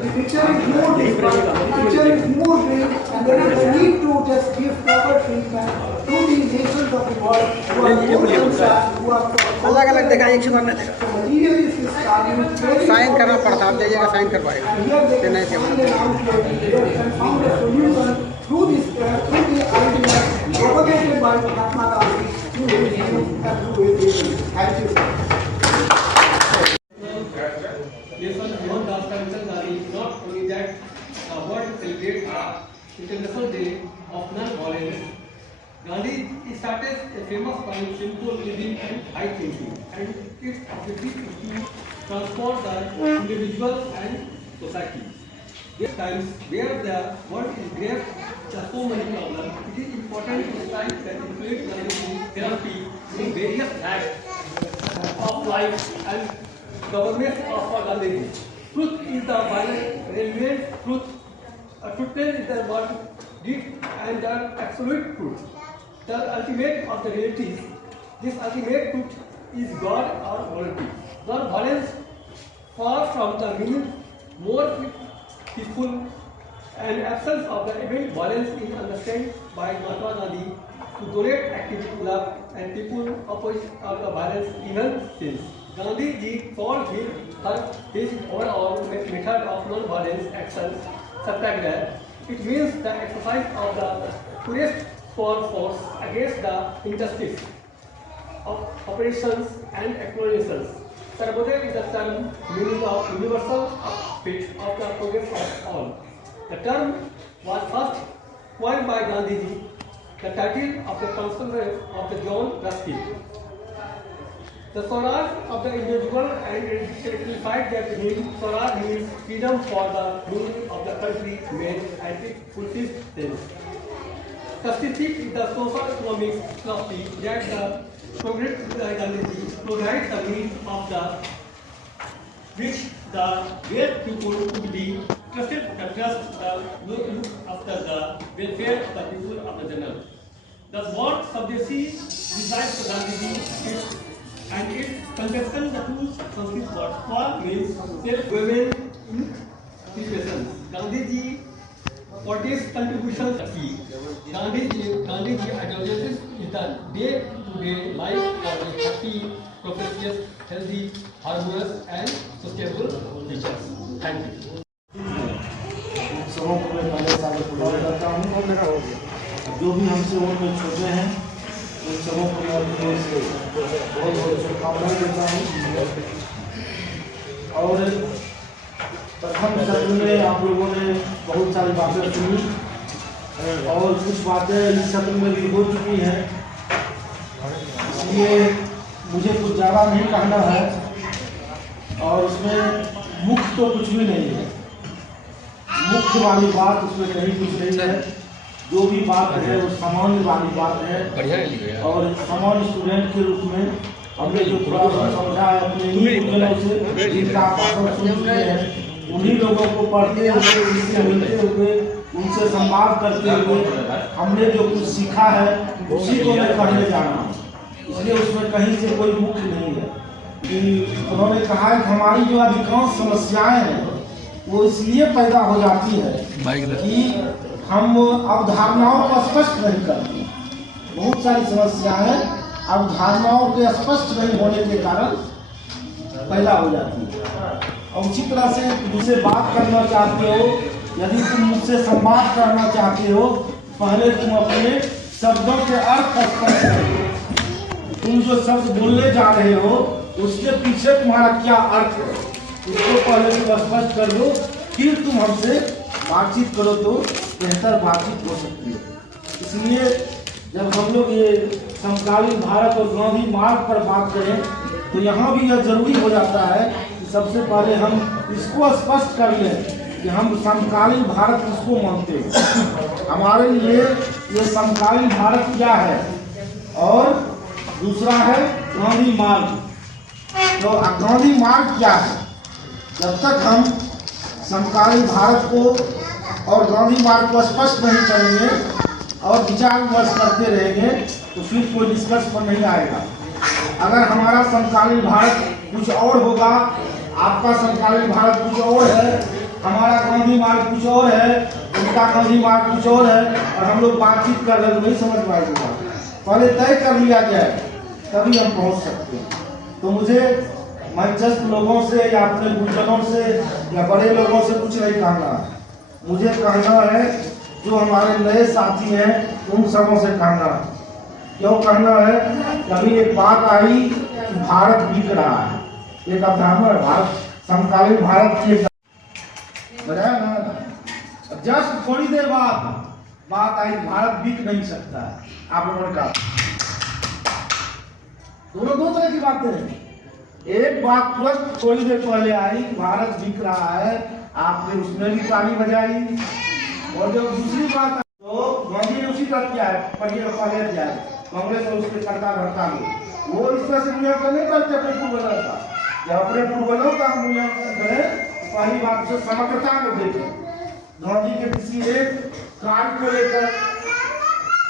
the picture is more different, the picture is more big, and there is a need to just give proper treatment to the nations of the world who are more concerned, who are अलग-अलग देखा एक सुधारने sign करना पड़ता है, आप जाइएगा sign करवाएगा चेन्नई से through the idea propagated by Mahatma Gandhi through his views and through his vision. Thank you. Yes, Mohandas Karamchand Gandhi not only that the world celebrates the International Day of Non-Violence. Gandhi started a famous poem, Simple Living and High Thinking, and its objective is to transform the individual and society. There are times where the world is grave with so many problems, it is important to study the influence of therapy in various aspects of life and government of Gandhi. Truth is the relevant truth. Truthfulness is the word, deed, and the absolute truth. The ultimate of the realities. This ultimate truth is God or morality. Non-violence, far from the meaning, more peaceful, and absence of the event violence is understood by Mahatma Gandhi to donate active love and people oppose of the violence even since. Gandhi ji called his overall method of non-violence action satyagraha. It means the exercise of the purest force against the injustice of operations and explorations. Sarvodaya is the term meaning of universal upfit of the progress of all. The term was first coined by Gandhiji, the title of the consul of the John Ruskin. The Swaraj of the individual and it signified that Swaraj means freedom for the rule of the country made and it fulfills them. Statistic is the social economic philosophy that the progress by Gandhiji provides the means of the which the great people would be trusted to trust the look after the welfare of the people of the general. The word subjective besides the Gandhiji is and its conjunction the two Sanskrit words for means self-women in situations. Gandhiji for this contribution key. Gandhiji ideologizes is the day-to-day life for a happy, prosperous, healthy, harmonious and sustainable future. Thank you. सबों को मैं पहले साल पुरस्कार करता हूँ। जो भी हमसे उनमें छोटे हैं उन सबों को मैं अपनी ओर से बहुत बहुत शुभकामनाएं देता हूँ। और प्रथम सत्र में आप लोगों ने बहुत सारी बातें सुनी और कुछ बातें इस सत्र में भी हो चुकी हैं। इसलिए मुझे कुछ ज़्यादा नहीं कहना है, और उसमें मुख्य तो कुछ भी नहीं है। मुख्य वाली बात उसमें कहीं कुछ नहीं है। जो भी बात है वो सामान्य वाली बात है, और सामान्य स्टूडेंट के रूप में हमने जो थोड़ा सा समझा है अपने से जिनका भाषण सुन चुके हैं, उन्हीं लोगों को पढ़ते हुए, उनसे मिलते हुए, उनसे संवाद करते हुए हमने जो कुछ सीखा है उसी को मैं पढ़ने जा रहा हूँ। इसलिए उसमें कहीं से कोई मुख्य नहीं है। कि उन्होंने कहा है कि हमारी जो अधिकांश समस्याएं हैं वो इसलिए पैदा हो जाती है कि हम अवधारणाओं को स्पष्ट नहीं करते। बहुत सारी समस्याएं अवधारणाओं के स्पष्ट नहीं होने के कारण पैदा हो जाती है। और उसी तरह से मुझसे बात करना चाहते हो, यदि तुम मुझसे संवाद करना चाहते हो, पहले तुम अपने शब्दों के अर्थ स्पष्ट करो। तुम जो शब्द बोलने जा रहे हो उसके पीछे तुम्हारा क्या अर्थ है, इसको पहले तुम स्पष्ट कर दो, फिर तुम हमसे बातचीत करो तो बेहतर बातचीत हो सकती है। इसलिए जब हम लोग ये समकालीन भारत और गांधी मार्ग पर बात करें तो यहाँ भी यह जरूरी हो जाता है कि सबसे पहले हम इसको स्पष्ट कर लें कि हम समकालीन भारत किसको मानते हैं, हमारे लिए ये समकालीन भारत क्या है, और दूसरा है गांधी मार्ग। तो गांधी मार्ग क्या है? जब तक हम समकालीन भारत को और गांधी मार्ग को स्पष्ट नहीं करेंगे और विचार विमर्श करते रहेंगे तो फिर कोई निष्कर्ष पर नहीं आएगा। अगर हमारा समकालीन भारत कुछ और होगा, आपका समकालीन भारत कुछ और है, हमारा गांधी मार्ग कुछ और है, उनका गांधी मार्ग कुछ और है, और हम लोग बातचीत कर रहे तो नहीं समझ पाएगा। पहले तय कर लिया जाए तभी हम पहुंच सकते हैं। तो मुझे मंचस्थ लोगों से या अपने गुरुजनों से या बड़े लोगों से कुछ नहीं कहना, मुझे कहना है जो हमारे नए साथी हैं उन सबों से कहना। क्यों कहना है? कभी एक बात आई कि भारत बिक रहा है, एक अवधारणा है भारत, समकालीन भारत की बताया ना। जस्ट थोड़ी देर बाद बात आई भारत बिक नहीं सकता है। आप लोगों ने कहा दोनों दो तरह की बातें हैं। एक बात तुरंत थोड़ी देर पहले आई कि भारत बिक रहा है, आपने उसमें भी ताली बजाई, और जो दूसरी बात तो गांधी ने उसी तरह किया है, पहले किया है कांग्रेस और उसके सरकार हड़ता में वो इस तरह से मूल्यांकन नहीं करते अपने पूर्वजों का। जब अपने पूर्वजों का मूल्यांकन करें तो पहली बात से समग्रता में देखें। गांधी के किसी एक कार्य को लेकर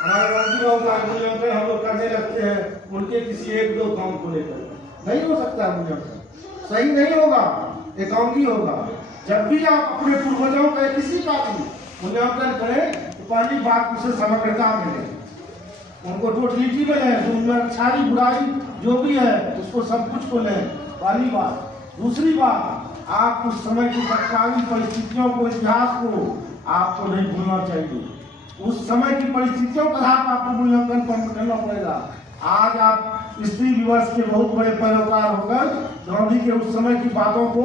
हमारे गांधी बाबू का मूल्यांकन हम लोग करने लगते हैं, उनके किसी एक दो काम को लेकर नहीं हो सकता। मूल्यांकन सही नहीं होगा, एकांकी होगा। जब भी आप अपने पूर्वजों का किसी का भी मूल्यांकन करें तो पहली बात उसे समग्रता में लें, उनको टोटलिटी में लें, तो उनमें अच्छाई बुराई जो भी है उसको सब कुछ को लें, पहली बात। दूसरी बात, आप उस समय की तत्कालीन परिस्थितियों को, इतिहास को आपको नहीं भूलना चाहिए। उस समय की परिस्थितियों के आधार पर आपको मूल्यांकन करना पड़ेगा। आज आप स्त्री दिवस के बहुत बड़े पैरोकार होकर गांधी के उस समय की बातों को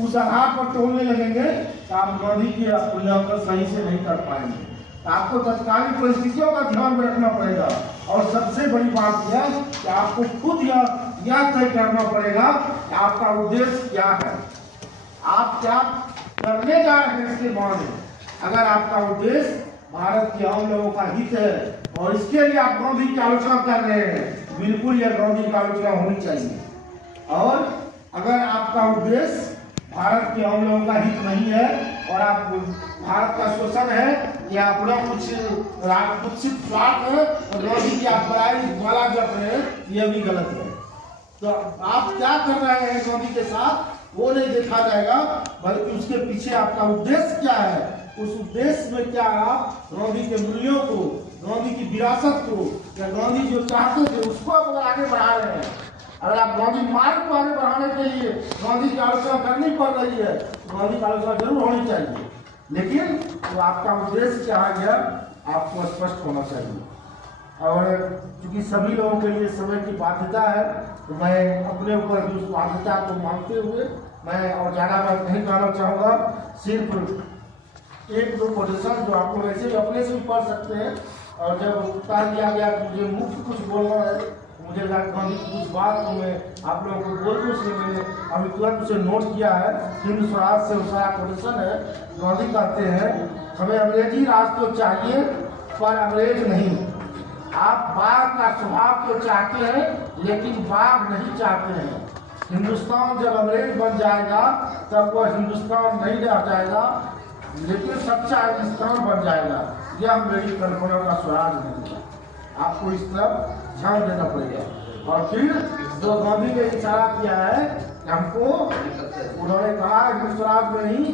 उस आधार पर तोड़ने लगेंगे तो आप गांधी के मूल्यांकन सही से नहीं कर पाएंगे। आपको तत्कालीन परिस्थितियों का ध्यान में रखना पड़ेगा। और सबसे बड़ी बात यह कि आपको खुद यह तय करना पड़ेगा कि आपका उद्देश्य क्या है, आप क्या करने जा रहे हैं। इसके बाद अगर आपका उद्देश्य भारत के आम लोगों का हित है और इसके लिए आप गांधी की आलोचना कर रहे हैं, बिल्कुल यह गांधी की आलोचना होनी चाहिए। और अगर आपका उद्देश्य भारत के आम लोगों का हित नहीं है और आप भारत का शोषण है या अपना कुछ कुत्सित स्वार्थ है और गांधी की आप बड़ाई माला जप रहे हैं, यह भी गलत है। तो आप क्या कर रहे हैं गांधी के साथ वो नहीं देखा जाएगा, बल्कि उसके पीछे आपका उद्देश्य क्या है। उस उद्देश्य में क्या आप गांधी के मूल्यों को, गांधी की विरासत को, या गांधी जो चाहते थे उसको आप आगे बढ़ा रहे हैं। अगर आप गांधी मार्ग को आगे बढ़ाने के लिए गांधी की आलोचना करनी पड़ रही है, गांधी की आलोचना जरूर होनी चाहिए, लेकिन तो आपका उद्देश्य क्या है आपको स्पष्ट होना चाहिए। और क्योंकि सभी लोगों के लिए समय की बाध्यता है तो मैं अपने ऊपर भी उस बाध्यता को मानते हुए मैं और ज़्यादा बात नहीं कहना चाहूँगा। सिर्फ एक दो कोटेशन जो आप लोग ऐसे भी अपने से भी पढ़ सकते हैं। और जब उत्तर दिया गया कि मुझे मुख्य कुछ बोलना है, मुझे लगा गांधी की कुछ बात तो मैं आप लोगों को बोल दूँ, इसलिए मैंने अभी तुरंत उसे नोट किया है। हिंद स्वराज से उसका कोटेशन है। गांधी कहते हैं हमें अंग्रेजी राज तो चाहिए पर अंग्रेज नहीं। आप बाघ का स्वभाव तो चाहते हैं लेकिन बाघ नहीं चाहते हैं। हिंदुस्तान जब अंग्रेज बन जाएगा तब वह हिंदुस्तान नहीं रह जाएगा, लेकिन सच्चा हिंदुस्तान बन जाएगा। यह मेरी कल्पना का स्वराज नहीं है। आपको इस तरफ ध्यान देना पड़ेगा। और फिर जो गांधी ने इशारा किया है हमको, उन्होंने कहा हिंद स्वराज में नहीं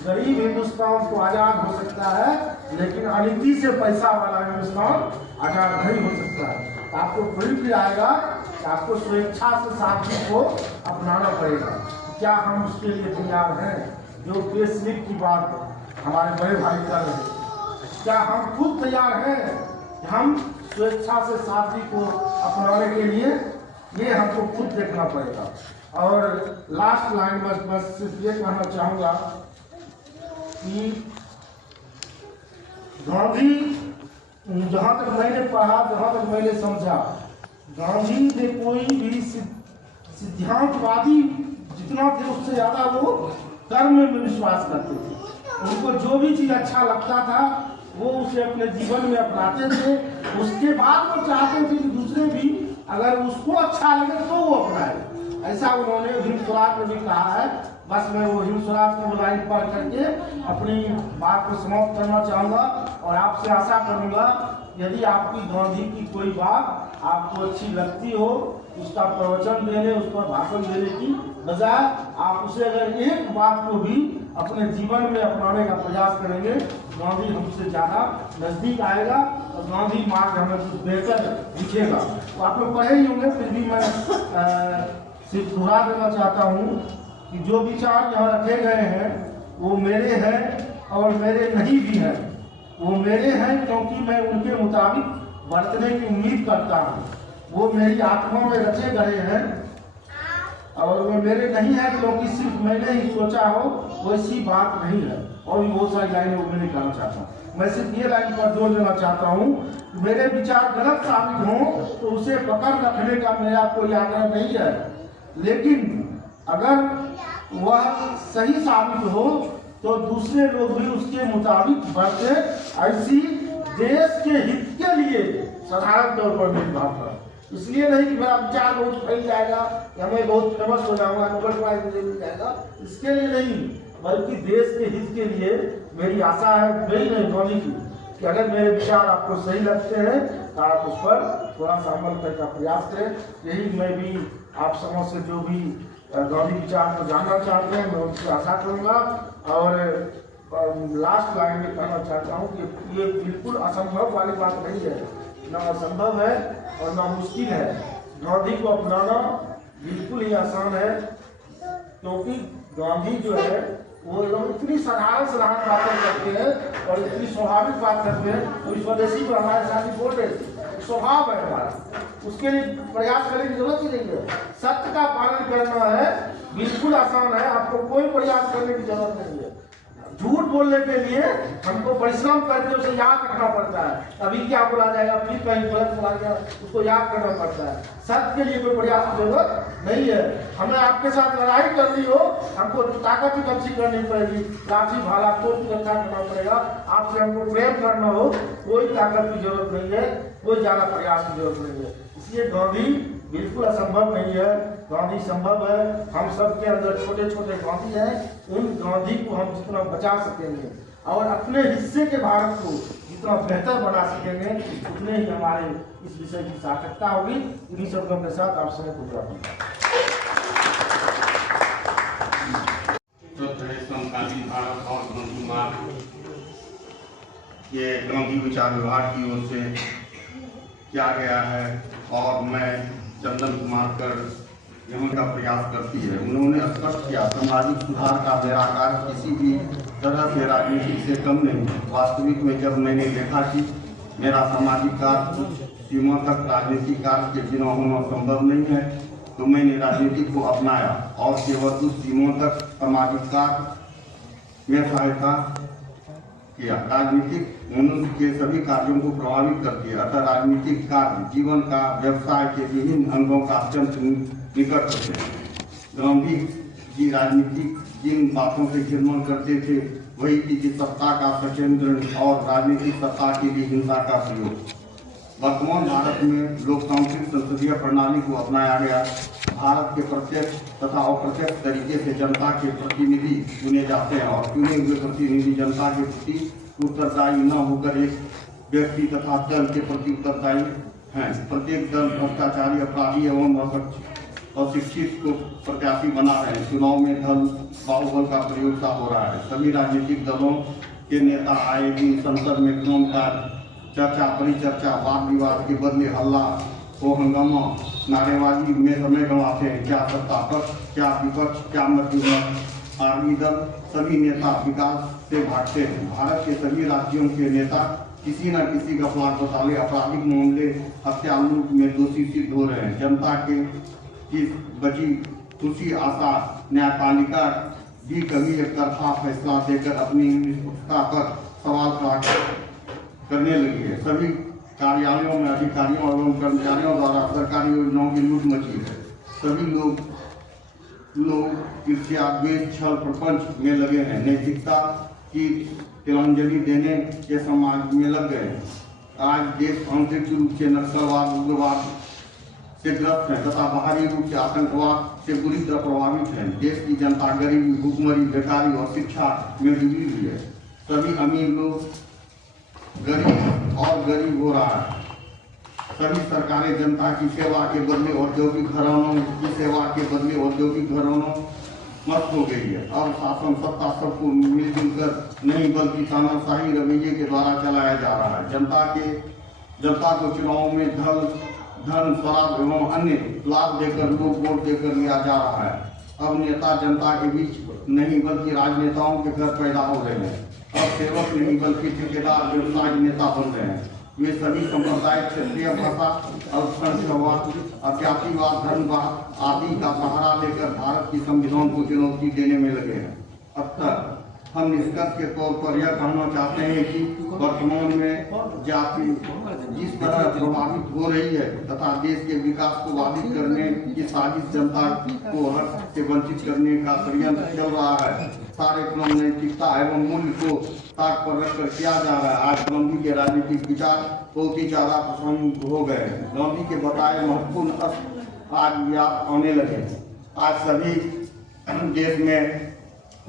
गरीब हिंदुस्तान तो आजाद हो सकता है, लेकिन अनिति से पैसा वाला हिंदुस्तान आजाद नहीं हो सकता है। आपको फिर आएगा कि आपको स्वेच्छा से साथी को अपनाना पड़ेगा। क्या हम उसके लिए तैयार हैं? जो बेस्लिक की बात हमारे बड़े भाई कर रहे हैं, क्या हम खुद तैयार हैं कि हम स्वेच्छा से साथी को अपनाने के लिए? ये हमको खुद देखना पड़ेगा। और लास्ट लाइन में बस सिर्फ ये कहना चाहूँगा कि गांधी, जहाँ तक मैंने पढ़ा, जहाँ तक मैंने समझा, गांधी ने कोई भी सिद्धांतवादी जितना थे उससे ज़्यादा वो कर्म में विश्वास करते थे। उनको जो भी चीज़ अच्छा लगता था वो उसे अपने जीवन में अपनाते थे। उसके बाद वो चाहते थे कि दूसरे भी अगर उसको अच्छा लगे तो वो अपनाए। ऐसा उन्होंने हिंद स्वराज में भी कहा है। बस मैं वो हिंद स्वराज की लाइन पढ़ करके अपनी बात को समाप्त करना चाहूँगा और आपसे आशा करूँगा यदि आपकी गांधी की कोई बात आपको अच्छी लगती हो, उसका प्रवचन देने, उस पर भाषण देने की बजाय आप उसे अगर एक बात को भी अपने जीवन में अपनाने का प्रयास करेंगे, गांधी हमसे ज़्यादा नज़दीक आएगा और गांधी मार्ग हमें कुछ बेहतर दिखेगा। तो आप लोग पढ़े ही होंगे, फिर भी मैं सिर्फ दोहरा देना चाहता हूँ कि जो विचार यहाँ रखे गए हैं वो मेरे हैं और मेरे नहीं भी हैं। वो मेरे हैं क्योंकि मैं उनके मुताबिक बरतने की उम्मीद करता हूँ। वो मेरी आत्मा में रचे गए हैं और वो मेरे नहीं है क्योंकि सिर्फ मैंने ही सोचा हो वैसी बात नहीं है। और भी बहुत सारी लाइनें वो मैं नहीं कहना चाहता। मैं सिर्फ ये लाइन पर जोर देना चाहता हूँ, मेरे विचार गलत साबित हों तो उसे पकड़ रखने का मेरा कोई आग्रह नहीं है, लेकिन अगर वह सही साबित हो तो दूसरे लोग भी उसके मुताबिक बढ़ते। ऐसी देश के हित के लिए साधारण तौर पर मेरी बात है। इसलिए नहीं कि मेरा विचार बहुत फैल जाएगा या मैं बहुत फेमस हो जाऊंगा, नोबेल प्राइज मुझे मिल जाएगा, इसके लिए नहीं, बल्कि देश के हित के लिए मेरी आशा है, मेरी नहीं गांधी की, कि अगर मेरे विचार आपको सही लगते हैं तो आप उस पर थोड़ा सा अमल करने का प्रयास करें। यही मैं भी आप समझ से जो भी गांधी विचार को जानना चाहते हैं मैं उनसे आशा करूँगा। और लास्ट लाइन में कहना चाहता हूँ कि ये बिल्कुल असंभव वाली बात नहीं है, ना असंभव है और ना मुश्किल है। गांधी को अपनाना बिल्कुल ही आसान है, क्योंकि गांधी जो है वो लोग इतनी साधारण बातें करते हैं और इतनी स्वाभाविक बात करते हैं। तो स्वदेशी को हमारे साथ ही बोल रहे थे, स्वभाव है हमारा, उसके लिए प्रयास करने की जरूरत ही नहीं है। सत्य का पालन करना है, बिल्कुल आसान है, आपको कोई प्रयास करने की जरूरत नहीं है। झूठ बोलने के लिए हमको परिश्रम करके उसे याद रखना पड़ता है, अभी क्या बोला जाएगा, फिर कहीं गलत बोला जाएगा, उसको याद करना पड़ता है। सत्य के लिए कोई प्रयास की जरूरत नहीं है। हमें आपके साथ लड़ाई करनी हो, हमको ताकत इकट्ठी करनी पड़ेगी, लाठी भाला तोप इकट्ठा करना पड़ेगा। आपसे हमको प्रेम करना हो, कोई ताकत की जरूरत नहीं है, कोई ज्यादा प्रयास की जरूरत नहीं है। इसलिए गांधी बिल्कुल असंभव नहीं है, गांधी संभव है। हम सब के अंदर छोटे छोटे गांधी हैं, उन गांधी को हम जितना बचा सकेंगे और अपने हिस्से के भारत को जितना बेहतर बना सकेंगे, उतने ही हमारे इस विषय की सार्थकता होगी। इन्हीं शब्दों के साथ आप समय को पूरा समकालीन भारत और गांधी मार्ग ये गांधी विचार विभाग की ओर से किया गया है और मैं चंदन कुमार कर यहाँ का प्रयास करती है। उन्होंने स्पष्ट किया सामाजिक सुधार का मेरा कार्य किसी भी तरह से राजनीति से कम नहीं। वास्तविक में जब मैंने देखा कि मेरा सामाजिक कार्य कुछ सीमा तक राजनीतिक कार्य के बिना होना संभव नहीं है, तो मैंने राजनीति को अपनाया और केवल उस सीमा तक सामाजिक कार्य में सहायता किया। राजनीतिक मनुष्य के सभी कार्यों को प्रभावित करती है, अतः राजनीतिक कार्य जीवन का, व्यवसाय के विभिन्न अंगों का अत्यंत निकट होते हैं। गांधी जी राजनीतिक जिन बातों से घृणा करते थे वही थी कि सत्ता का प्रचंड और राजनीतिक सत्ता के लिए हिंसा का प्रयोग। वर्तमान भारत में लोकतांत्रिक संसदीय प्रणाली को अपनाया गया। भारत के प्रत्यक्ष तथा अप्रत्यक्ष तरीके से जनता के प्रतिनिधि चुने जाते हैं और चुने हुए प्रतिनिधि जनता के प्रति उत्तरदायी न होकर एक व्यक्ति तथा दल के प्रति उत्तरदायी हैं। प्रत्येक दल भ्रष्टाचारी, अपराधी एवं अशिक्षित को प्रत्याशी बना रहे हैं। चुनाव में धन बाहुबल का प्रयोग हो रहा है। सभी राजनीतिक दलों के नेता आए दिन संसद में काम का चर्चा, परिचर्चा, वाद विवाद के बदले हल्ला हो हंगामा, नारेबाजी में समय गंवाते हैं। क्या सत्ता पक्ष, क्या विपक्ष, क्या मध्यवर्ग, आर्मी दल, सभी नेता विकास से भागते हैं। भारत के सभी राज्यों के नेता किसी न किसी गफलार घोटाले, आपराधिक मामले, हत्या लूट में दोषी सिद्ध हो रहे हैं। जनता के की बची खुशी आशा न्यायपालिका भी कभी एक तरफा फैसला देकर अपनी निष्पक्षता पर सवाल खड़ा करने लगी है। सभी कार्यालयों में अधिकारियों एवं कर्मचारियों द्वारा सरकारी योजनाओं की लूट मची है। सभी लोग ईर्ष्या, द्वेष, छल प्रपंच में लगे हैं। नैतिकता की तिलांजलि देने के समाज में लग गए हैं। आज देश आंतरिक रूप से नक्सलवाद, उग्रवाद से ग्रस्त है तथा बाहरी रूप से आतंकवाद से बुरी तरह प्रभावित है। देश की जनता गरीबी, भूखमरी, बेकारी और शिक्षा में डूबी हुई है। सभी अमीर लोग गरीब हो रहा है। सभी सरकारें जनता की सेवा के बदले औद्योगिक घरानों की सेवा के बदले औद्योगिक घरानों मस्त हो गई है। अब शासन सत्ता सबको मिलजुल कर नहीं बल्कि तानाशाही रवैये के द्वारा चलाया जा रहा है। जनता को चुनाव में धन, शराब एवं अन्य लाभ देकर लोग वोट देकर लिया जा रहा है। अब नेता जनता के बीच नहीं बल्कि राजनेताओं के घर पैदा हो रहे हैं। अब सेवक नहीं बल्कि ठेकेदार, व्यवसाय नेता बन रहे हैं। वे सभी संप्रदाय, क्षेत्रीय भाषा, अल्पसंख्यकवाद, अज्ञातिवाद, धर्मवाद आदि का सहारा लेकर भारत की संविधान को चुनौती देने में लगे हैं। अब तक हम निष्कर्ष के तौर पर यह कहना चाहते हैं कि वर्तमान में जाति जिस तरह प्रभावित हो रही है तथा देश के विकास को बाधित करने की साजिश, जनता को हक से वंचित करने का षड्यंत्र चल रहा है। सारे क्रम नैतिकता एवं मूल्य को ताक पर रखकर किया जा रहा है। आज गांधी के राजनीतिक विचार बहुत ही ज्यादा प्रसंग हो गए। गांधी के बताए महत्वपूर्ण अस्त्र आज याद आने लगे। आज सभी देश में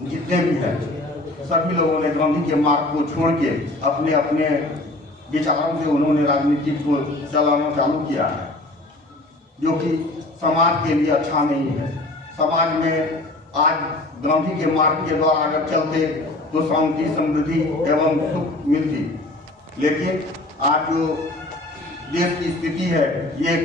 जितने भी हैं सभी लोगों ने गांधी के मार्ग को छोड़ के अपने अपने विचारों से उन्होंने राजनीति को चलाना चालू किया है, जो कि समाज के लिए अच्छा नहीं है। समाज में आज गांधी के मार्ग के द्वारा अगर चलते तो शांति, समृद्धि एवं सुख मिलती, लेकिन आज जो देश की स्थिति है ये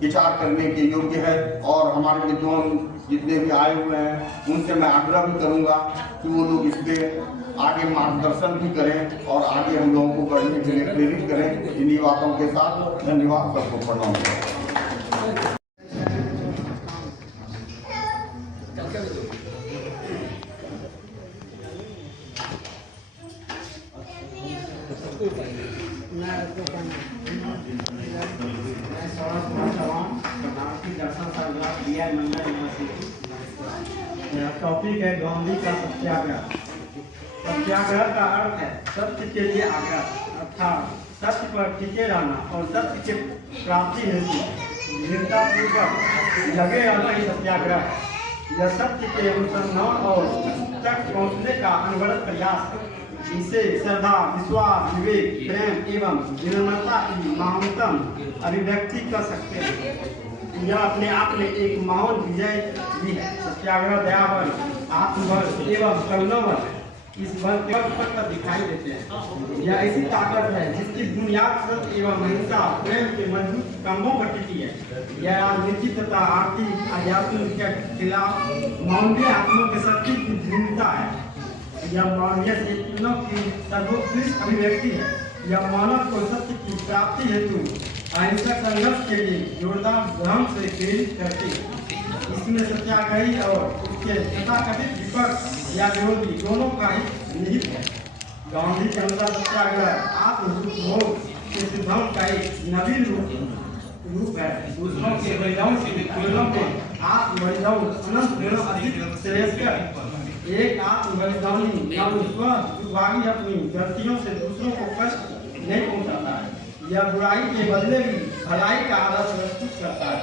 विचार करने के योग्य है। और हमारे विद्वान जितने भी आए हुए हैं उनसे मैं आग्रह भी करूंगा कि वो लोग इस पे आगे मार्गदर्शन भी करें और आगे हम लोगों को बढ़ने के लिए प्रेरित करें। इन्हीं बातों के साथ धन्यवाद, सबको प्रणाम। टॉपिक है गांधी का सत्याग्रह। सत्याग्रह का अर्थ है सत्य के लिए आग्रह, अर्थात सत्य पर टिके रहना और सत्य के प्राप्ति हेतु दृढ़तापूर्वक लगे रहना ही सत्याग्रह। यह सत्य के अनुसंधान और तक पहुँचने का अनवरत प्रयास है। इसे श्रद्धा, विश्वास, विवेक, प्रेम एवं विनम्रता की महानतम अभिव्यक्ति कर सकते हैं। यह अपने आप में एक महान विजय भी है। सत्याग्रह दयाबल, आत्मबल एवं करुणाबल इस बल के पर दिखाई देते हैं। यह ऐसी ताकत है जिसकी बुनियाद सत्य एवं अहिंसा, प्रेम के मजबूत स्तंभों पर टिकी है। यह राजनीति तथा आर्थिक अध्यात्म के खिलाफ मानवीय आत्मा के शक्ति की दृढ़ता है। यह मानवीय चेतनों की सर्वोत्कृष्ट अभिव्यक्ति है। यह मानव को सत्य की प्राप्ति हेतु अहिंसक संघर्ष के लिए जोरदार ढंग से प्रेरित करती है। इसमें सत्याग्रही और उसके तथाकथित विपक्ष या विरोधी दोनों का ही निहित है। गांधी के अनुसार सत्याग्रह आत्मभोग के सिद्धांत का एक नवीन रूप है। दूसरों के बलिदान की तुलना में आत्म बलिदान अनंत गुना अधिक श्रेयस्कर। एक आत्म बलिदानी या दुर्भागी अपनी गलतियों से दूसरों को कष्ट नहीं पहुंचाता है। यह बुराई के बदले भी भलाई का आदर्श प्रस्तुत करता है।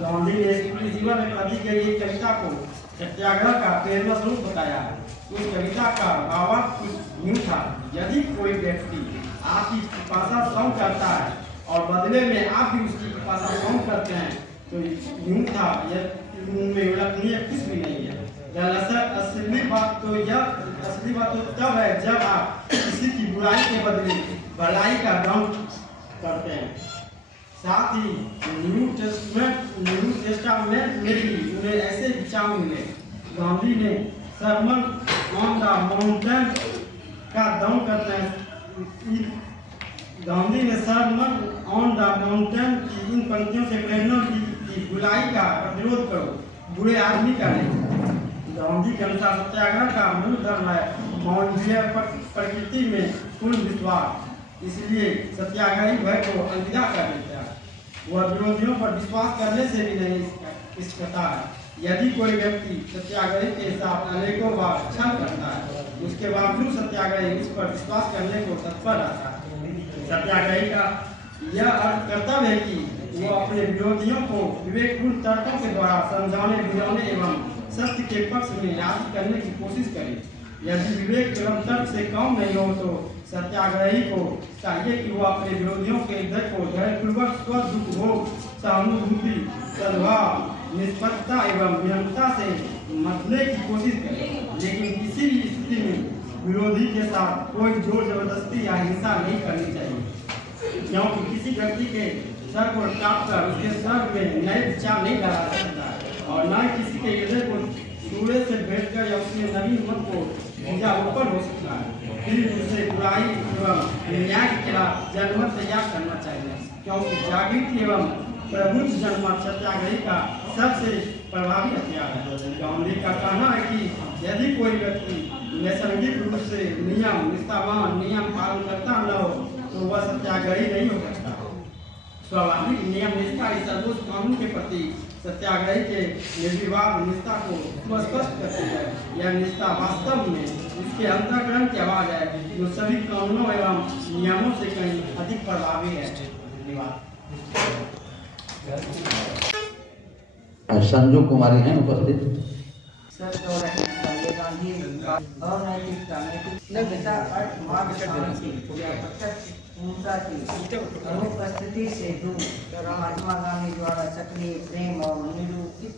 गांधी ने अपने जीवन में लिखी गई एक कविता को सत्याग्रह का प्रेरणा स्वरूप बताया है। उस कविता का भावार्थ कुछ यूं था: यदि कोई व्यक्ति आपकी पिपासा शम करता है और बदले में आप भी उसकी पिपासा शम करते हैं तो यूं था, यह उनमें उल्लेखनीय कुछ भी नहीं है। असली बात तो तब है जब आप किसी की बुराई के बदले भलाई का दम करते हैं। साथ ही न्यू टेस्टामेंट में भी उन्हें ऐसे विचार मिले। गांधी ने सरमन ऑन द माउंटेन का दम करते हैं। गांधी ने सरमन ऑन द माउंटेन की इन पंक्तियों से प्रेरणा ली कि बुराई का प्रतिरोध करो, बुरे आदमी का नहीं। गांधी के अनुसार सत्याग्रह का मूल धर्म है मानवीय प्रकृति में पूर्ण विश्वास। इसलिए सत्याग्रही भय को अलविदा कर देता है। वह विरोधियों पर विश्वास करने से भी नहीं हिचकता है। यदि कोई व्यक्ति सत्याग्रही के साथ अनेकों बार छल करता है, उसके बावजूद सत्याग्रही उस पर विश्वास करने को तत्पर रहता है। सत्याग्रही का यह अर्थ कर्तव्य है कि वो अपने विरोधियों को विवेकपूर्ण तर्कों के द्वारा समझाने बुझाने एवं सत्य के पक्ष में राजी करने की कोशिश करे। यदि विवेक एवं तर्क से कम नहीं हो तो सत्याग्रही को चाहिए कि वो अपने विरोधियों के हृदय को धैर्यपूर्वक स्व दुख भोग सहानुभूति सद्भाव निष्पक्षता एवं विनम्रता से मसले की कोशिश करे। लेकिन किसी भी स्थिति में विरोधी के साथ कोई जोर जबरदस्ती या हिंसा नहीं करनी चाहिए, क्योंकि किसी व्यक्ति के सर को काटकर उसके सर में नए विचार नहीं डाला जा सकता और न किसी के हृदय को दूरे से बैठकर या उसमें नवीन मत को ऊर्जा ऊपर हो सकता है। फिर उसे बुराई एवं न्याय के खिलाफ जनमत तैयार करना चाहिए, क्योंकि जागृति एवं प्रबुद्ध जनमत सत्याग्रही का सबसे प्रभावी हथियार है। गांधी का कहना है कि यदि कोई व्यक्ति नैसर्गिक रूप से नियम निष्ठावान नियम पालन करता न हो तो वह सत्याग्रही नहीं हो सकता। स्वाभाविक नियम निष्ठा इस सर्वोच्च कानून के प्रति सत्याग्रही के निर्विवाद निष्ठा को स्पष्ट करती है। यह निष्ठा वास्तव में उसके अंतःकरण की आवाज है जो सभी कानूनों एवं नियमों से कहीं अधिक प्रभावी है। धन्यवाद। संजू कुमारी हैं उपस्थित। सर गांधी अनैतिकता नैतिकता अर्थ मार्ग शांति या प्रत्यक्ष हिंसा की अनुपस्थिति से दूर महात्मा गांधी द्वारा सक्रिय प्रेम और निरूपित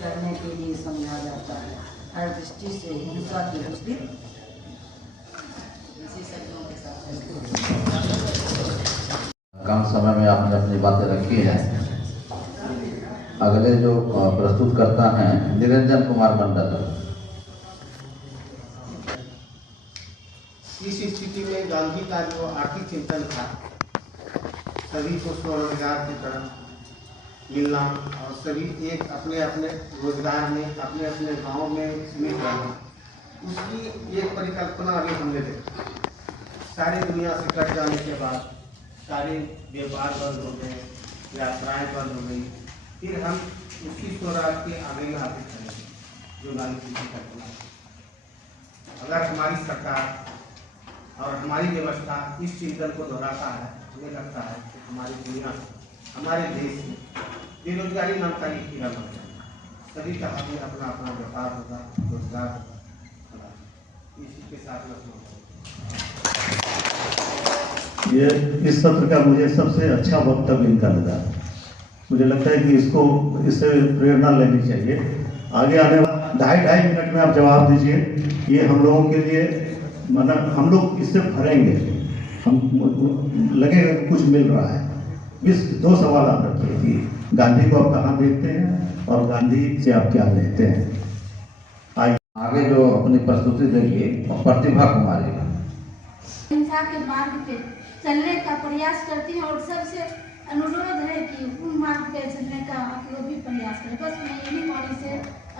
करने के लिए समझा जाता है। हर दृष्टि से हिंसा की विपरीत कम समय में आपने अपनी बातें रखी हैं। अगले जो प्रस्तुत करता है निरंजन कुमार मंडल। इस स्थिति में गांधी का जो आर्थिक चिंतन था, सभी को स्वरोजगार की तरफ मिलना और सभी एक अपने अपने रोजगार में अपने अपने गांव में मिल रहना, उसकी एक परिकल्पना अभी हमने देखी। सारी दुनिया से कट जाने के बाद सारे व्यापार बंद हो गए, यात्राएं बंद हो गई, फिर हम उसी स्वराज के आगे आगे चलेंगे जो गांधी की कल्पना। अगर हमारी सरकार और हमारी व्यवस्था इस चिंतन को दोहराता है, हमें लगता है कि हमारी दुनिया हमारे देश में बेरोजगारी नाम का एक कीड़ा बन जाएगा। सभी का हाथ में अपना अपना व्यापार होगा, रोजगार होगा। इसी के साथ ये इस सत्र का मुझे सबसे अच्छा वक्तव्य इनका लगा। मुझे लगता है कि इससे प्रेरणा लेनी चाहिए। आगे आने वाले 2.5 मिनट में आप जवाब दीजिए। ये हम लोगों के लिए मतलब हम लोग इससे भरेंगे, हम लगेगा कि कुछ मिल रहा है। 2 सवाल आप रखिए कि गांधी को आप कहाँ देखते हैं और गांधी से आप क्या लेते हैं। आगे जो अपनी प्रस्तुति देंगे प्रतिभा कुमारी। हिंसा के मार्ग पे चलने का प्रयास करती हैं और सबसे अनुरोध है कि उन मार्ग पे चलने का आप लोग भी प्रयास करें। बस मैं यही वाणी से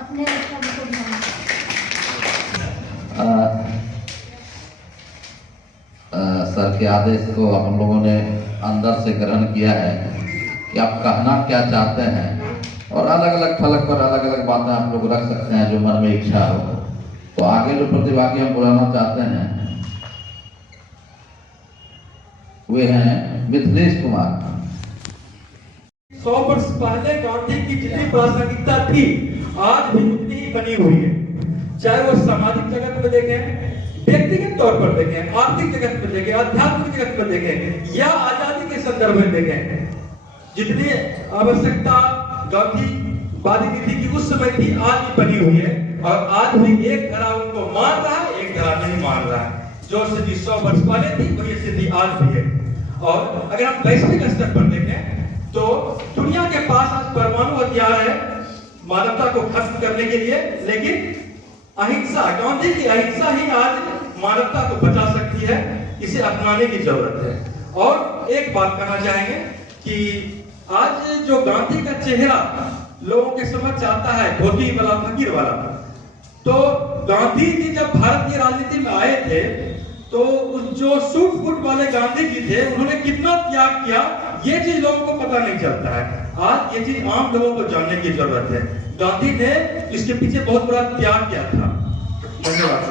अपने वक्तव्य को इसके आदेश को हम लोगों ने अंदर से ग्रहण किया है कि आप कहना क्या चाहते हैं, और अलग अलग फलक पर अलग अलग बातें आप लोग रख सकते हैं जो मन में इच्छा हो। तो आगे जो प्रतिभागी हम बुलाना चाहते हैं वे हैं मिथिलेश कुमार। 100 वर्ष पहले गांधी की जितनी प्रासंगिकता थी आज भी उतनी ही बनी हुई है, चाहे वो सामाजिक जगत में देखें, व्यक्तिगत तौर पर देखें, आर्थिक जगत में देखें, आध्यात्मिक जगत में देखें या आजादी के संदर्भ में देखें। जितनी आवश्यकता गांधीवादी नीति की उस समय थी आज भी बनी हुई है, और आज भी एक धारा उनको मान रहा है, एक धारा नहीं मान रहा है। जो स्थिति 100 वर्ष पहले थी वही स्थिति आज भी है। और अगर हम वैश्विक स्तर पर देखें तो दुनिया के पास आज परमाणु हथियार है मानवता को खत्म करने के लिए, लेकिन अहिंसा, गांधी की अहिंसा ही आज मानवता को बचा सकती है। इसे अपनाने की जरूरत है। और एक बात कहना चाहेंगे कि आज जो गांधी का चेहरा लोगों के समझ आता है, धोती वाला, फकीर वाला, तो गांधी जी जब भारत की राजनीति में आए थे तो जो सूट फूट वाले गांधी जी थे उन्होंने कितना त्याग किया ये चीज लोगों को पता नहीं चलता है। आज ये चीज आम लोगों को जानने की जरूरत है। गांधी ने इसके पीछे बहुत बड़ा त्याग किया था। धन्यवाद।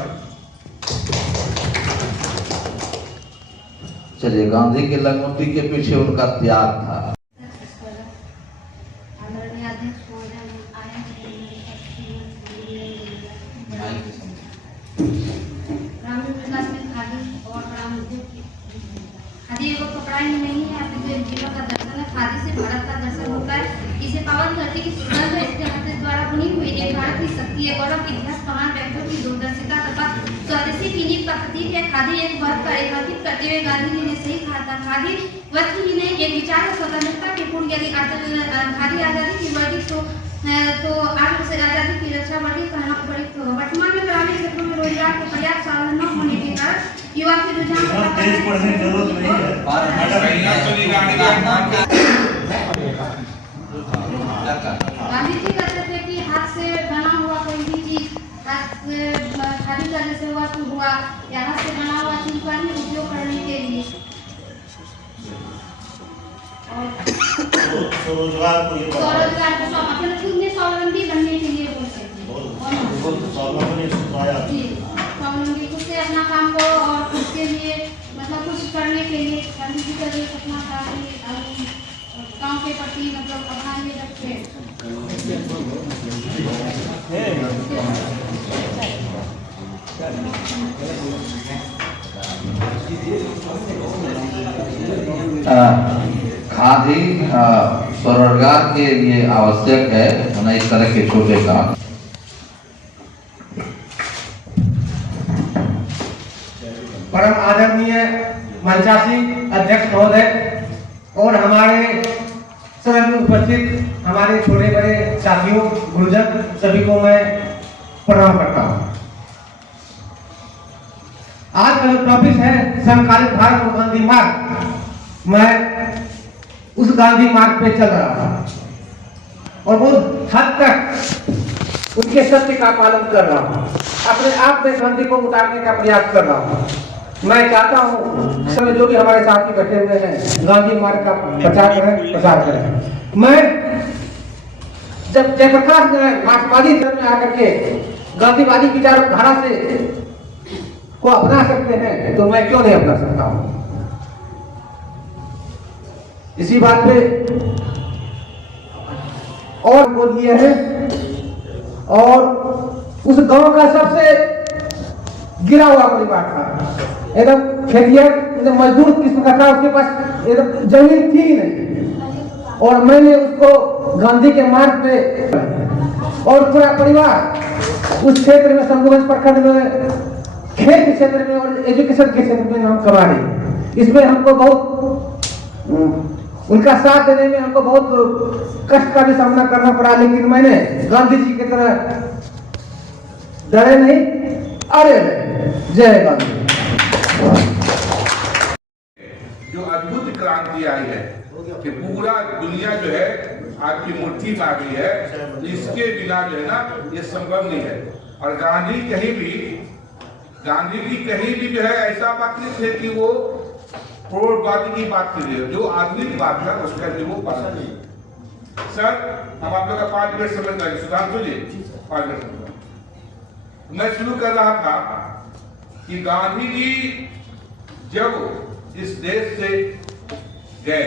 चलिए, गांधी के लंगोटी के पीछे उनका त्याग था। खादी एवं कपड़ा ही नहीं है, आपके जीवन का दर्शन है। खादी से भारत का दर्शन होता है। इसे पावन धरती की सुगंध है। इसके हाथ द्वारा बुनी हुई एक भारत की शक्ति है, गौरव की इतिहास, महान व्यक्तियों की दूरदर्शिता तथा स्वदेशी की नींव का प्रतीक है। खादी एक वर्ग का रेखांकित करते हुए गांधी जी ने सही कहा था, खादी वस्त्र ही नहीं, एक विचार और स्वतंत्रता के पूर्ण। यदि खादी आजादी की वर्णित तो आज उसे आजादी की रक्षा वर्णित कहना उपयुक्त होगा। वर्तमान में ग्रामीण क्षेत्रों में रोजगार के पर्याप्त साधन न होने के कारण युवा के रुझान गांधी जी कहते थे कि हाथ से बना हुआ कोई भी चीज, हाथ से खादी का जैसे वस्त्र हुआ या हाथ से बना हुआ चीज का ही उपयोग करने के लिए और स्वरोजगार को अपने खुद में स्वावलंबी बनने के लिए बोलते थे। स्वावलंबी खुद से अपना काम को और खुद के लिए मतलब कुछ करने के लिए गांधी जी का जो सपना था गाँव के प्रति मतलब आभार ये रखते खादी स्वरोजगार के लिए आवश्यक है, ना इस तरह के छोटे काम। परम आदरणीय मंचासी अध्यक्ष महोदय और हमारे सदन में उपस्थित हमारे छोटे बड़े साथियों, गुरुजन, सभी को मैं प्रणाम करता हूँ। आज का जो टॉपिक है समकालीन भारत और गांधी मार्ग, मैं उस गांधी मार्ग पे चल रहा था और बहुत हद तक उनके सत्य का पालन कर रहा हूँ। अपने आप में गांधी को उतारने का प्रयास कर रहा हूँ। मैं चाहता हूँ समय जो भी हमारे साथी बैठे हुए हैं गांधी मार्ग का प्रचार करें, प्रसार करें। मैं जब जयप्रकाश मार्क्सवादी में आकर के गांधीवादी विचारधारा से को अपना सकते हैं तो मैं क्यों नहीं अपना सकता हूँ। इसी बात पे और बोल दिए हैं और उस गांव का सबसे गिरा हुआ परिवार था, एकदम खेतिया मजदूर किस्म का था, उसके पास एकदम जमीन थी ही नहीं और मैंने उसको गांधी के मार्ग पे और पूरा परिवार उस क्षेत्र में शंभुगंज प्रखंड में खेत के क्षेत्र में और एजुकेशन के क्षेत्र में हम कमा रहे। इसमें हमको बहुत उनका साथ देने में हमको बहुत कष्ट का भी सामना करना पड़ा, लेकिन मैंने गांधी जी की तरह डरे नहीं, अरे नहीं। जय गांधी। जो अद्भुत क्रांति आई है कि पूरा दुनिया जो है आपकी मुट्ठी में आ गई है, इसके बिना जो है ना ये संभव नहीं है। और गांधी की कहीं भी जो है ऐसा बात नहीं थे कि वो प्रौढ़वादी की बात कीजिए, जो आधुनिक बात है उसका भी वो पसंद नहीं। सर हम आप लोग का 5 मिनट समय चाहिए, सुधांशु जी 5 मिनट समय। मैं शुरू कर रहा था कि गांधी जी जब इस देश से गए,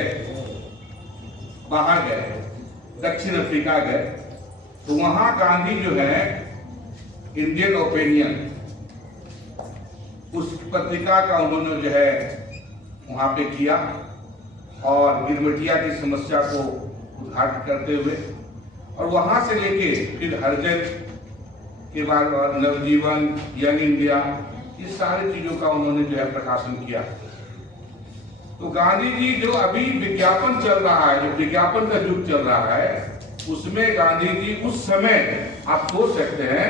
बाहर गए, दक्षिण अफ्रीका गए, तो वहां गांधी जो है इंडियन ओपिनियन उस पत्रिका का उन्होंने जो है वहां पे किया और गिरमिटिया की समस्या को उद्घाटन करते हुए, और वहां से लेके फिर हरिजन के बाद नवजीवन, यंग इंडिया, इस सारी चीजों का उन्होंने जो है प्रकाशन किया। तो गांधी जी जो अभी विज्ञापन चल रहा है, जो विज्ञापन का युग चल रहा है, उसमें गांधी जी उस समय आप सोच सकते हैं,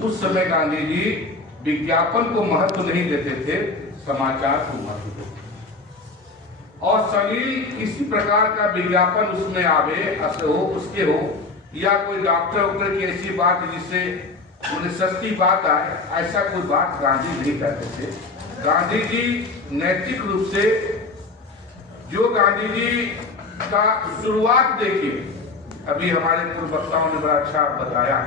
उस समय गांधी जी विज्ञापन को महत्व नहीं देते थे, समाचार को महत्व देते थे। और सलील किसी प्रकार का विज्ञापन उसमें आवे, ऐसे हो, उसके हो, या कोई डॉक्टर वॉक्टर की ऐसी बात जिससे उन्हें सस्ती बात आए, ऐसा कोई बात गांधी नहीं करते थे। गांधी जी नैतिक रूप से, जो गांधी जी का शुरुआत देखिए, अभी हमारे पूर्व वक्ताओं ने बड़ा अच्छा बताया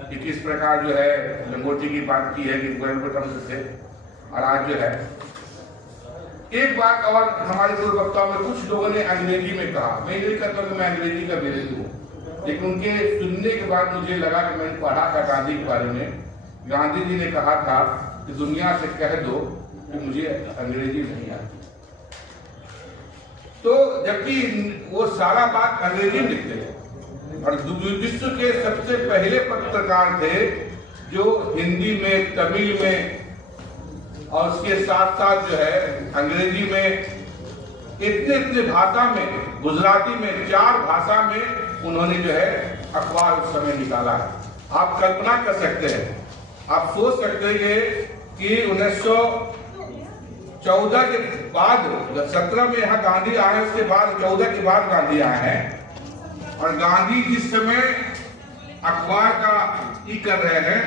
कि किस प्रकार जो है लंगोटी की बात की है कि गोयल से, और आज जो है एक बात और हमारे पूर्व वक्ताओं में कुछ लोगों ने अंग्रेजी में कहा, मैं नहीं कहता कि मैं अंग्रेजी का विरोधी हूँ, लेकिन उनके सुनने के बाद मुझे लगा कि मैंने पढ़ा था गांधी के बारे में। गांधी जी ने कहा था कि दुनिया से कह दो कि मुझे अंग्रेजी नहीं आती। तो जबकि वो सारा बात अंग्रेजी में लिखते थे, और विश्व के सबसे पहले पत्रकार थे जो हिंदी में, तमिल में और उसके साथ साथ जो है अंग्रेजी में, इतने भाषा में, गुजराती में, 4 भाषा में उन्होंने जो है अखबार उस समय निकाला है। आप कल्पना कर सकते हैं, आप सोच सकते हैं कि 1914 के बाद, 17 में यहाँ गांधी आए, उसके बाद 14 के बाद गांधी आए हैं, और गांधी जिस समय अखबार का कर रहे हैं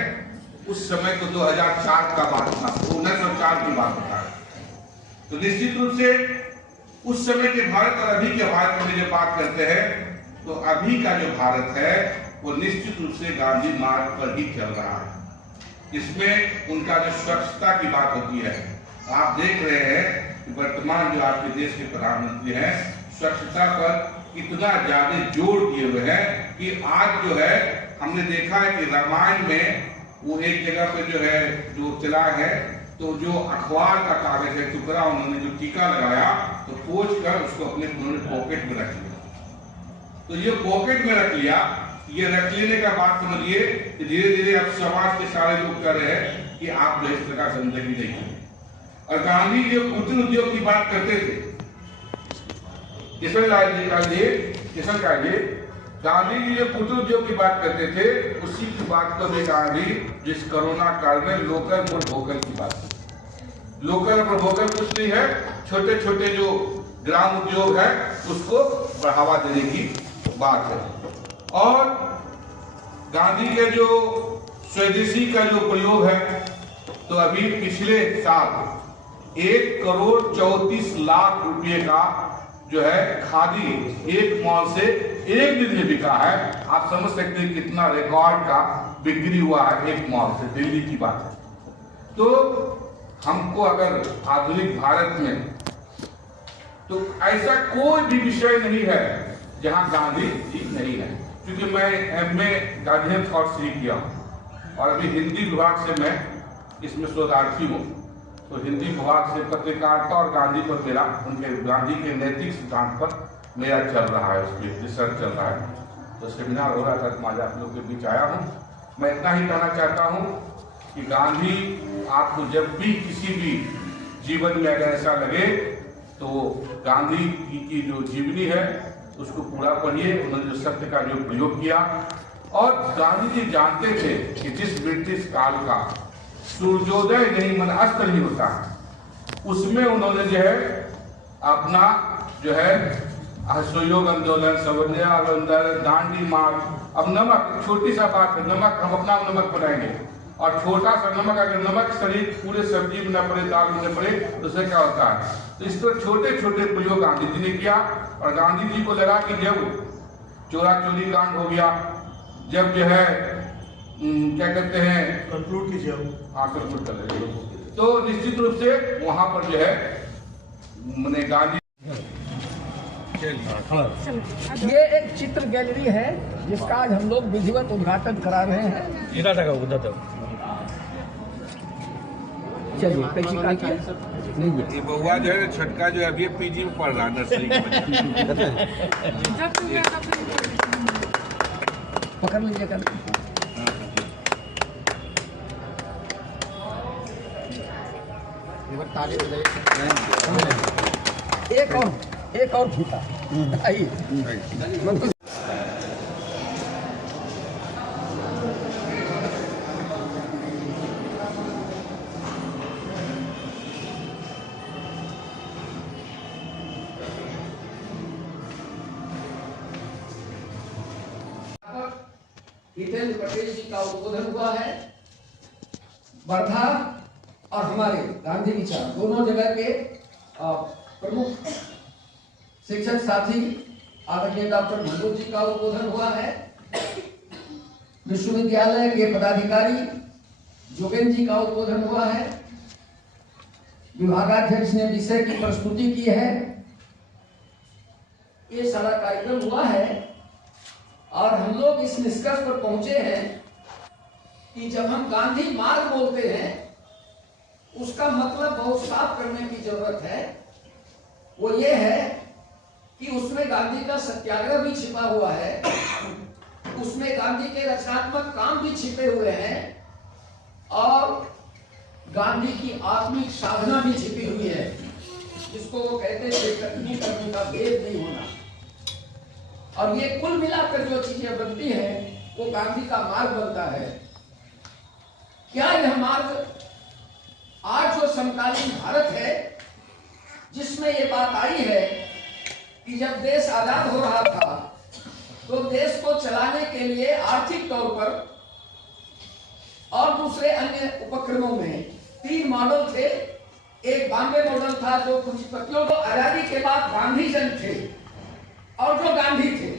उस समय तो 2004 का बात था, 1904 की बात था। तो निश्चित रूप से उस समय के भारत और अभी के भारत में जब बात करते हैं, तो अभी का जो भारत है वो निश्चित रूप से गांधी मार्ग पर ही चल रहा है। इसमें उनका जो स्वच्छता की बात होती है, आप देख रहे हैं कि वर्तमान जो आपके देश के प्रधानमंत्री हैं, स्वच्छता पर इतना ज्यादा जोर दिए हुए हैं कि आज जो है हमने देखा है कि रामायण में वो एक जगह पे जो है जो चला है, तो जो अखबार का कागज है टुकड़ा, उन्होंने जो टीका लगाया तो पोंछ कर उसको अपने पॉकेट में रख लिया। तो ये पॉकेट में रख लिया, ये रख लेने का बात समझिए कि धीरे धीरे अब समाज के सारे लोग कर रहे हैं कि आप जो इस तरह गंदगी नहीं करें। और गांधी जो कुटीर उद्योग की बात करते थे, किशन कालिए गांधी जी जो कुटीर उद्योग की बात करते थे, उसी की बात को भी गांधी जिस कोरोना काल में लोकल फॉर वोकल की बात की। लोकल फॉर वोकल कुछ नहीं है, छोटे छोटे जो ग्राम उद्योग है उसको बढ़ावा देने की बात है। और गांधी के जो स्वदेशी का जो प्रयोग है, तो अभी पिछले साल 1,34,00,000 रुपये का जो है खादी एक मॉल से एक दिन में बिका है। आप समझ सकते हैं कितना रिकॉर्ड का बिक्री हुआ है एक मॉल से, दिल्ली की बात है। तो हमको अगर आधुनिक भारत में, तो ऐसा कोई भी विषय नहीं है जहां गांधी जी नहीं है, क्योंकि मैं MA गांधी थॉट से किया हूं और अभी हिंदी विभाग से मैं इसमें शोधार्थी हूँ। तो हिंदी विभाग से पत्रकारिता और गांधी पर मेरा, उनके गांधी के नैतिक सिद्धांत पर मेरा चल रहा है, उसकी रिसर्च चल रहा है। तो सेमिनार हो रहा था तो मैं आप लोग के बीच आया हूँ। मैं इतना ही कहना चाहता हूँ कि गांधी, आपको जब भी किसी भी जीवन में अगर ऐसा लगे तो गांधी की जो जीवनी है उसको पूरा पढ़िए। उन्होंने जो सत्य का जो प्रयोग किया, और गांधी जी जानते थे कि जिस ब्रिटिश काल का सूर्योदय नहीं मन अस्त नहीं होता, उसमें उन्होंने जो है अपना जो है असहयोग आंदोलन, सवर्णिया आंदोलन, दांडी मार्च, अब नमक, छोटी सा बात है, नमक हम अपना नमक बनाएंगे, और छोटा सा नमक, अगर नमक शरीर पूरे सब्जी में न पड़े, दाल में न पड़े तो उससे क्या होता है। तो इस तरह छोटे छोटे प्रयोग गांधी जी ने किया। और गांधी जी को लगा कि जब चोरा चोरी कांड हो गया, जब जो है क्या कहते हैं, कंक्लूड कीजिए। हाँ, कंक्लूड कर रहे, तो निश्चित रूप से वहां पर जो है मैंने गांधी। ये एक चित्र गैलरी है जिसका आज हम लोग विधिवत उद्घाटन करा रहे हैं। चलिए ये बउआ जो है छटका जो है अभी पीजी में पढ़ रहा है, नर्सरी पकड़ लीजिए कर। एक और फीता आइए। हितेंद्र पटेल जी का उद्बोधन हुआ है। वर्धा और हमारे गांधी विचार दोनों जगह के प्रमुख शिक्षक साथी आदरणीय डॉक्टर मनोज जी का उद्बोधन हुआ है। विश्वविद्यालय के पदाधिकारी जोगेन जी का उद्बोधन हुआ है। विभागाध्यक्ष ने विषय की प्रस्तुति की है। ये सारा कार्यक्रम हुआ है और हम लोग इस निष्कर्ष पर पहुंचे हैं कि जब हम गांधी मार्ग बोलते हैं उसका मतलब बहुत साफ करने की जरूरत है। वो ये है कि उसमें गांधी का सत्याग्रह भी छिपा हुआ है, उसमें गांधी के रचनात्मक काम भी छिपे हुए हैं और गांधी की आत्मिक साधना भी छिपी हुई है, जिसको वो कहते थे कठिनी करने का भेद नहीं होना। और ये कुल मिलाकर जो चीजें बनती हैं वो गांधी का मार्ग बनता है। क्या यह मार्ग आज जो समकालीन भारत है जिसमें ये बात आई है कि जब देश आजाद हो रहा था तो देश को चलाने के लिए आर्थिक तौर पर और दूसरे अन्य उपक्रमों में 3 मॉडल थे। एक बॉम्बे मॉडल था जो पूंजीपतियों को आजादी के बाद गांधीजन थे और जो गांधी थे,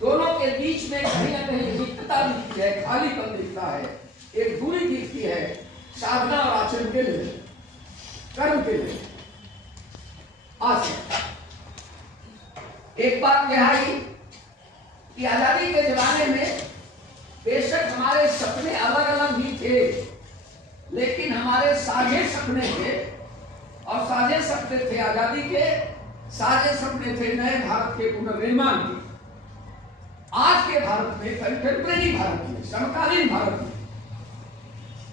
दोनों के बीच में कहीं ना कहीं रिक्तता दिखती है, खालीपन दिखता है, एक दूरी दिखती है साधना और आचरण के लिए, कर्म के लिए। आज एक बात यह आई कि आजादी के जमाने में बेशक हमारे सपने अलग अलग भी थे, लेकिन हमारे साझे सपने थे और साझे सपने थे आजादी के, साझे सपने थे नए भारत के पुनर्निर्माण के। आज के भारत में, कंटेम्परेरी भारत में, समकालीन भारत में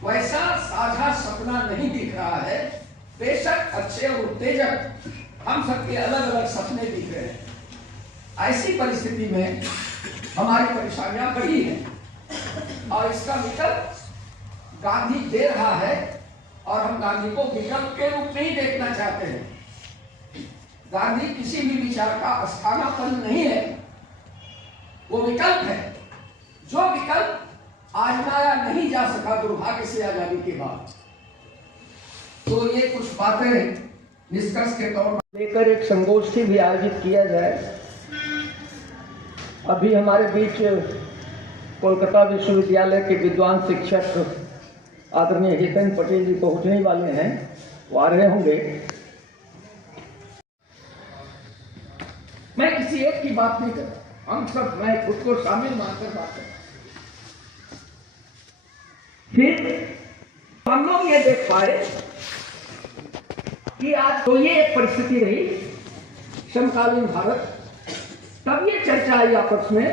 वैसा साझा सपना नहीं दिख रहा है। बेशक अच्छे और उत्तेजक हम सबके अलग अलग सपने दिख रहे हैं। ऐसी परिस्थिति में हमारी परेशानियां बढ़ी हैं और इसका विकल्प गांधी दे रहा है और हम गांधी को विकल्प के रूप में ही देखना चाहते हैं। गांधी किसी भी विचार का स्थानापन्न नहीं है, वो विकल्प है। जो विकल्प आजमाया नहीं जा सका दुर्भाग्य से आजादी के बाद। तो ये कुछ बातें निष्कर्ष के तौर पर लेकर एक संगोष्ठी भी आयोजित किया जाए। अभी हमारे बीच कोलकाता विश्वविद्यालय के विद्वान शिक्षक आदरणीय हितेंद्र पटेल जी पहुंचने वाले हैं, वो आ रहे होंगे। मैं किसी एक की बात नहीं कर, हम सब मैं खुद को शामिल मानकर बात कर। फिर हम लोग ये देख पाए कि आज तो ये एक परिस्थिति रही समकालीन भारत। तब ये चर्चा आई आपस में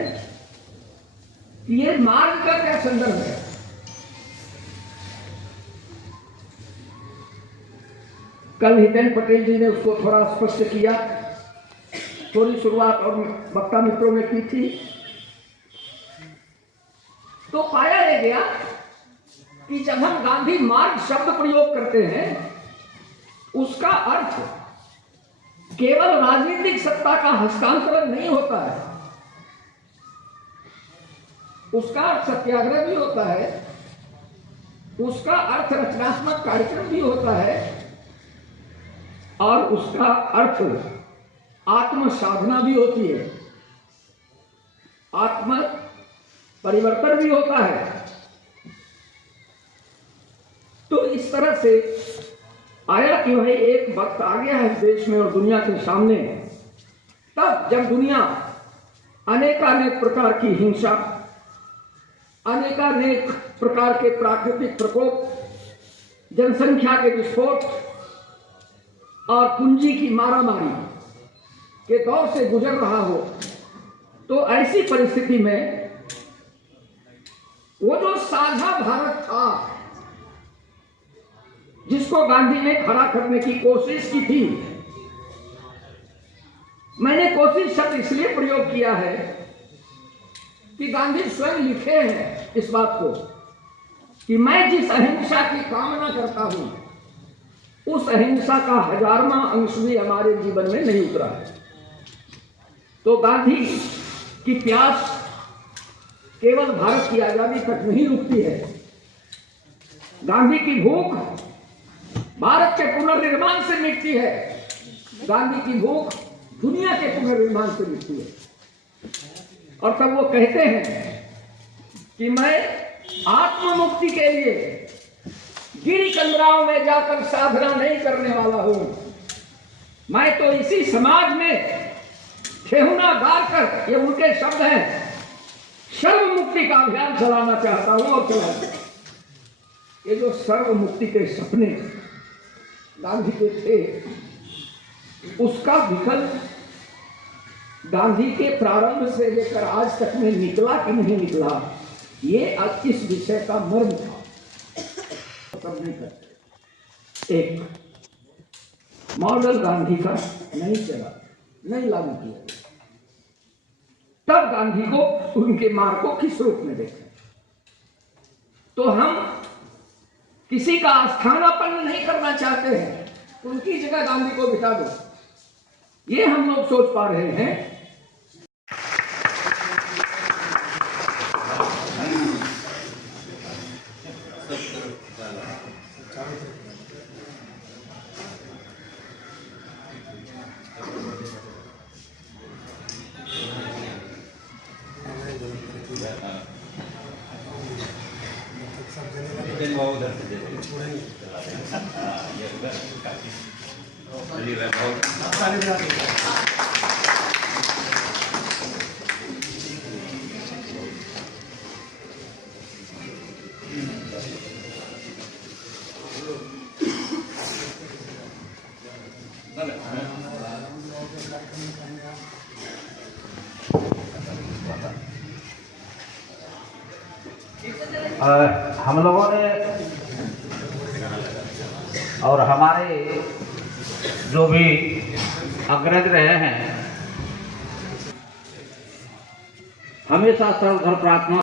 कि ये मार्ग का क्या संदर्भ है। कल हितेंद्र पटेल जी ने उसको थोड़ा स्पष्ट किया, थोड़ी शुरुआत और वक्ता मित्रों ने की थी। तो पाया यह गया कि जब हम गांधी मार्ग शब्द प्रयोग करते हैं उसका अर्थ केवल राजनीतिक सत्ता का हस्तांतरण नहीं होता है, उसका अर्थ सत्याग्रह भी होता है, उसका अर्थ रचनात्मक कार्यक्रम भी होता है और उसका अर्थ आत्म साधना भी होती है, आत्म परिवर्तन भी होता है। तो इस तरह से आया कि भाई एक वक्त आ गया है देश में और दुनिया के सामने, तब जब दुनिया अनेकानेक प्रकार की हिंसा, अनेकानेक प्रकार के प्राकृतिक प्रकोप, जनसंख्या के विस्फोट और पूंजी की मारामारी के दौर से गुजर रहा हो, तो ऐसी परिस्थिति में वो जो साझा भारत था जिसको गांधी ने खड़ा करने की कोशिश की थी, मैंने कोशिश शब्द इसलिए प्रयोग किया है कि गांधी स्वयं लिखे हैं इस बात को कि मैं जिस अहिंसा की कामना करता हूं उस अहिंसा का 1000वां अंश भी हमारे जीवन में नहीं उतरा है। तो गांधी की प्यास केवल भारत की आजादी तक नहीं रुकती है, गांधी की भूख भारत के पुनर्निर्माण से मिटती है, गांधी की भूख दुनिया के पुनर्निर्माण से मिटती है। और तब वो कहते हैं कि मैं आत्म मुक्ति के लिए गिरी कंदराओं में जाकर साधना नहीं करने वाला हूं, मैं तो इसी समाज में ठेहुना गाड़ कर, ये उनके शब्द हैं, सर्व मुक्ति का अभियान चलाना चाहता हूं और चलाऊंगा। ये जो सर्व मुक्ति के सपने गांधी के थे, उसका विकल्प गांधी के प्रारंभ से लेकर आज तक में निकला कि नहीं निकला, ये आज इस विषय का मर्म था। सब नहीं करते, एक मॉडल गांधी का नहीं चला, नहीं लागू किया गया, तब गांधी को उनके मार्ग को किस रूप में देखें। तो हम किसी का आस्थानापन्न नहीं करना चाहते हैं, उनकी जगह गांधी को बिठा दो, ये हम लोग सोच पा रहे हैं। हम लोगों ने और हमारे जो भी अग्रज रहे हैं हमेशा सर्वधर्म प्रार्थना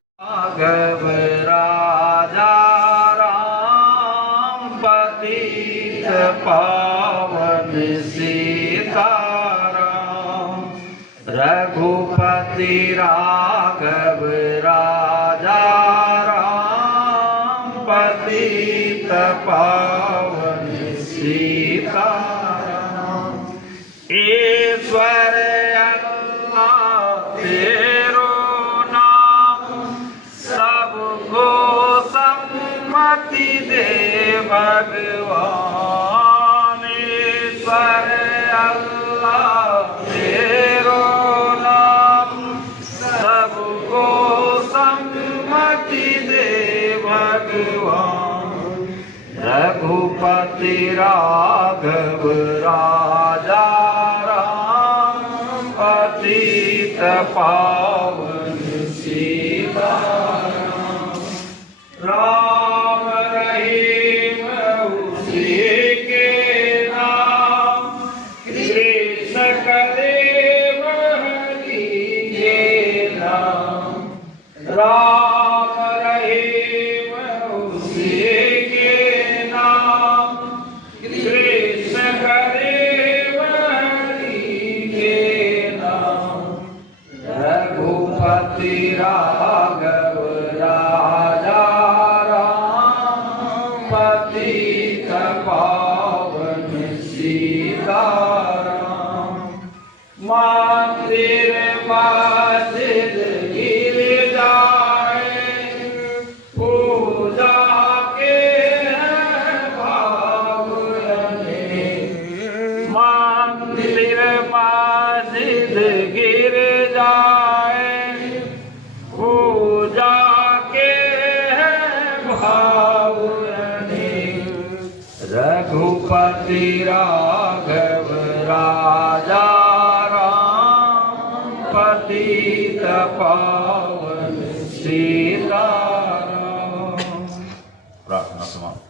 राजा राम पतित पावन सीताराम रघुपति राघव राजा राम पतित पावन सीताराम ईश्वर अल्लाह तेरो नाम सबको सम्मति दे भगवान ईश्वर अल्लाह तेरो नाम सबको सम्मति दे भगवान रघुपति राघव राजा राम पतित पावन सीताराम राम रहीम उसी के नाम कृष्ण कलेव हरि के नाम राम रहीम उसी के नाम कृष्ण कलेव हरि के नाम रघु पतित पावन सीताराम। मंदिर मस्जिद गिर जाए पूजा के भावने। मंदिर मस्जिद गिर जाए पूजा के भावने। रघुपति राघव राजा राम पतित पावन सीताराम। प्रार्थना समाप्त।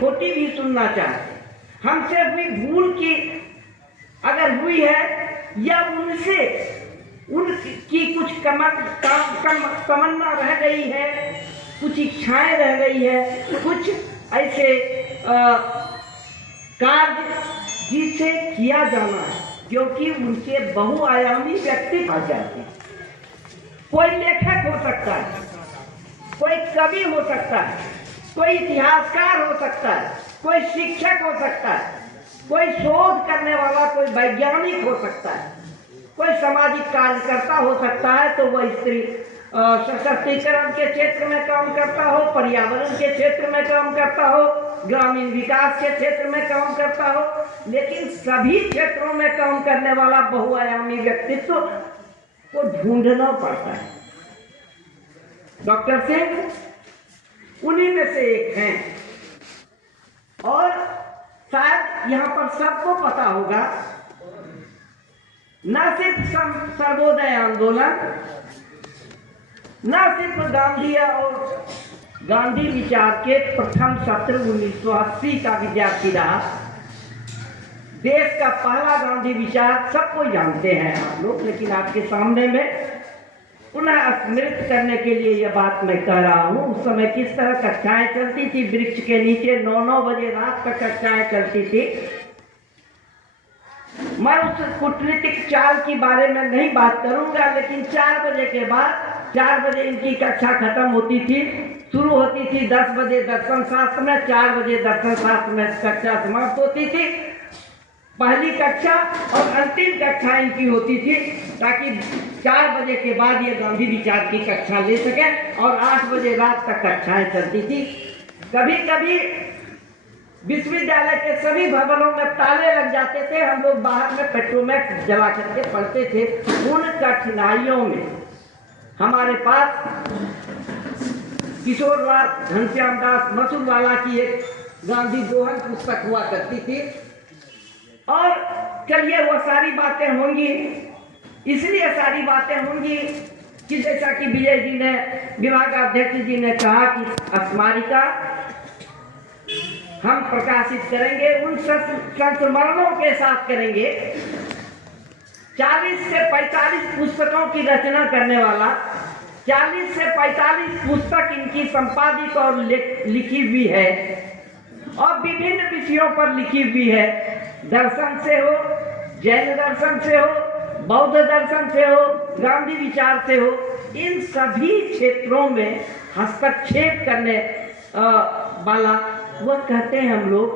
खोटी भी सुनना चाहते हैं। हमसे हुई भूल की अगर हुई है या उनसे उनकी कुछ तमन्ना रह गई है, कुछ इच्छाएं रह गई है, कुछ ऐसे कार्य जिसे किया जाना है, क्योंकि उनके बहुआयामी व्यक्ति आ जाते हैं। कोई लेखक हो सकता है, कोई कवि हो सकता है, कोई इतिहासकार हो सकता है, कोई शिक्षक हो सकता है, कोई शोध करने वाला, कोई वैज्ञानिक हो सकता है, कोई सामाजिक कार्यकर्ता हो सकता है। तो वह स्त्री सशक्तिकरण के क्षेत्र में काम करता हो, पर्यावरण के क्षेत्र में काम करता हो, ग्रामीण विकास के क्षेत्र में काम करता हो, लेकिन सभी क्षेत्रों में काम करने वाला बहुआयामी व्यक्तित्व को ढूंढना पड़ता है। डॉक्टर सिंह उन्हीं में से एक हैं। और शायद यहाँ पर सबको पता होगा, न सिर्फ सर्वोदय आंदोलन, न सिर्फ गांधी और गांधी विचार के प्रथम सत्र 1980 का विद्यार्थी रहा, देश का पहला गांधी विचार सबको जानते हैं आप लोग, लेकिन आपके सामने में पुनः स्मृत करने के लिए यह बात मैं कह रहा हूँ। उस समय किस तरह कक्षाएं चलती थी, वृक्ष के नीचे 9-9 बजे रात तक कक्षाएं चलती थी। मैं उस कूटनीतिक चाल के बारे में नहीं बात करूंगा, लेकिन 4 बजे के बाद, 4 बजे इनकी कक्षा खत्म होती थी, शुरू होती थी 10 बजे दर्शन शास्त्र में, 4 बजे दर्शन शास्त्र में कक्षा समाप्त होती थी। पहली कक्षा और अंतिम कक्षा इनकी होती थी, ताकि 4 बजे के बाद ये गांधी विचार की कक्षा ले सके, और 8 बजे रात तक कक्षाएं चलती थी। कभी कभी विश्वविद्यालय के सभी भवनों में ताले लग जाते थे, हम लोग बाहर में पेट्रोमैक्स जला करके पढ़ते थे। उन कठिनाइयों में हमारे पास किशोरलाल घनश्याम दास मसूरवाला की एक गांधी दोहन पुस्तक हुआ करती थी। और चलिए वो सारी बातें होंगी, इसलिए सारी बातें होंगी कि जैसा कि विजय जी ने, विभागाध्यक्ष जी ने कहा कि स्मारिका हम प्रकाशित करेंगे, उन संस्मरणों के साथ करेंगे। 40 से 45 पुस्तकों की रचना करने वाला, 40 से 45 पुस्तक इनकी संपादित और लिखी हुई है, और विभिन्न विषयों पर लिखी हुई है। दर्शन से हो, जैन दर्शन से हो, बौद्ध दर्शन से हो, गांधी विचार से हो, इन सभी क्षेत्रों में हस्तक्षेप करने वाला। वह कहते हैं हम लोग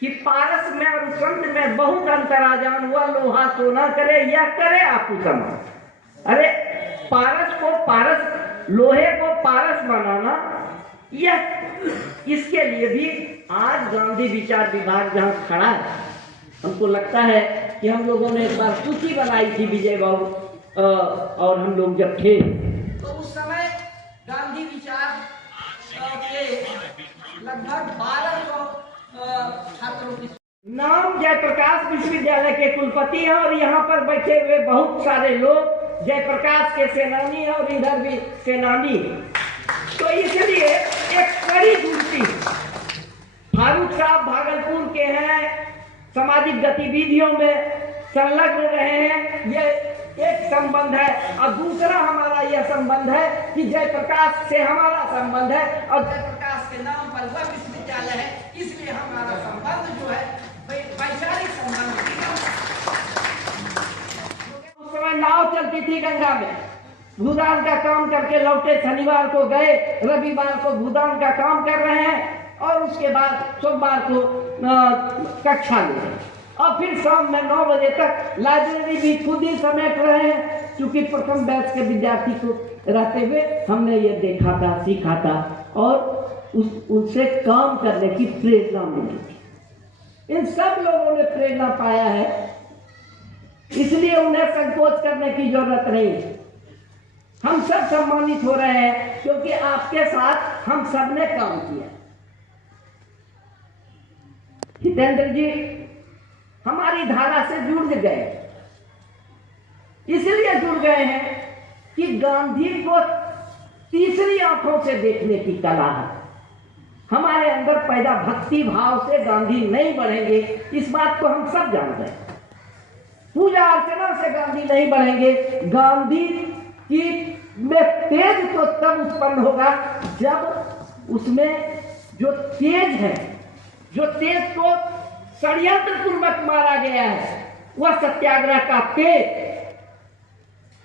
कि पारस में और संत में बहुत अंतर आ जान हुआ, लोहा सोना करे या करे आपू समान। अरे पारस को पारस, लोहे को पारस बनाना, यह इसके लिए भी आज गांधी विचार विभाग जहाँ खड़ा है, हमको लगता है कि हम लोगों ने एक बार सूची बनाई थी विजय बाबू और हम लोग जब थे, तो उस समय गांधी विचार के लगभग 1200 छात्रों की नाम जयप्रकाश विश्वविद्यालय के कुलपति हैं, और यहाँ पर बैठे हुए बहुत सारे लोग जयप्रकाश के सेनानी हैं और इधर भी सेनानी। तो इसलिए एक कड़ी जुड़ती, फारूक साहब भागलपुर के हैं, सामाजिक गतिविधियों में संलग्न रहे हैं, ये एक संबंध है। और दूसरा हमारा यह संबंध है कि जयप्रकाश से हमारा संबंध है, और जयप्रकाश के नाम पर वह विश्वविद्यालय है, इसलिए हमारा संबंध जो है वैचारिक संबंध। उस समय नाव चलती थी गंगा में, भूदान का काम करके लौटे, शनिवार को गए, रविवार को भूदान का काम कर रहे हैं, और उसके बाद सोमवार को कक्षा ले, और फिर शाम में 9 बजे तक लाइब्रेरी भी खुद ही समेट रहे हैं। क्योंकि प्रथम बैच के विद्यार्थी को रहते हुए हमने ये देखा था, सीखा था, और उससे काम करने की प्रेरणा मिली थी। इन सब लोगों ने प्रेरणा पाया है, इसलिए उन्हें संकोच करने की जरूरत नहीं। हम सब सम्मानित हो रहे हैं क्योंकि आपके साथ हम सब ने काम किया। हितेंद्र जी हमारी धारा से जुड़ गए, इसलिए जुड़ गए हैं कि गांधी को तीसरी आंखों से देखने की कला है। हमारे अंदर पैदा भक्ति भाव से गांधी नहीं बढ़ेंगे, इस बात को हम सब जानते हैं। पूजा अर्चना से गांधी नहीं बढ़ेंगे। गांधी की में तेज तो तब उत्पन्न होगा जब उसमें जो तेज है, जो तेज को षड्यंत्र पूर्वक मारा गया है, वह सत्याग्रह का तेज,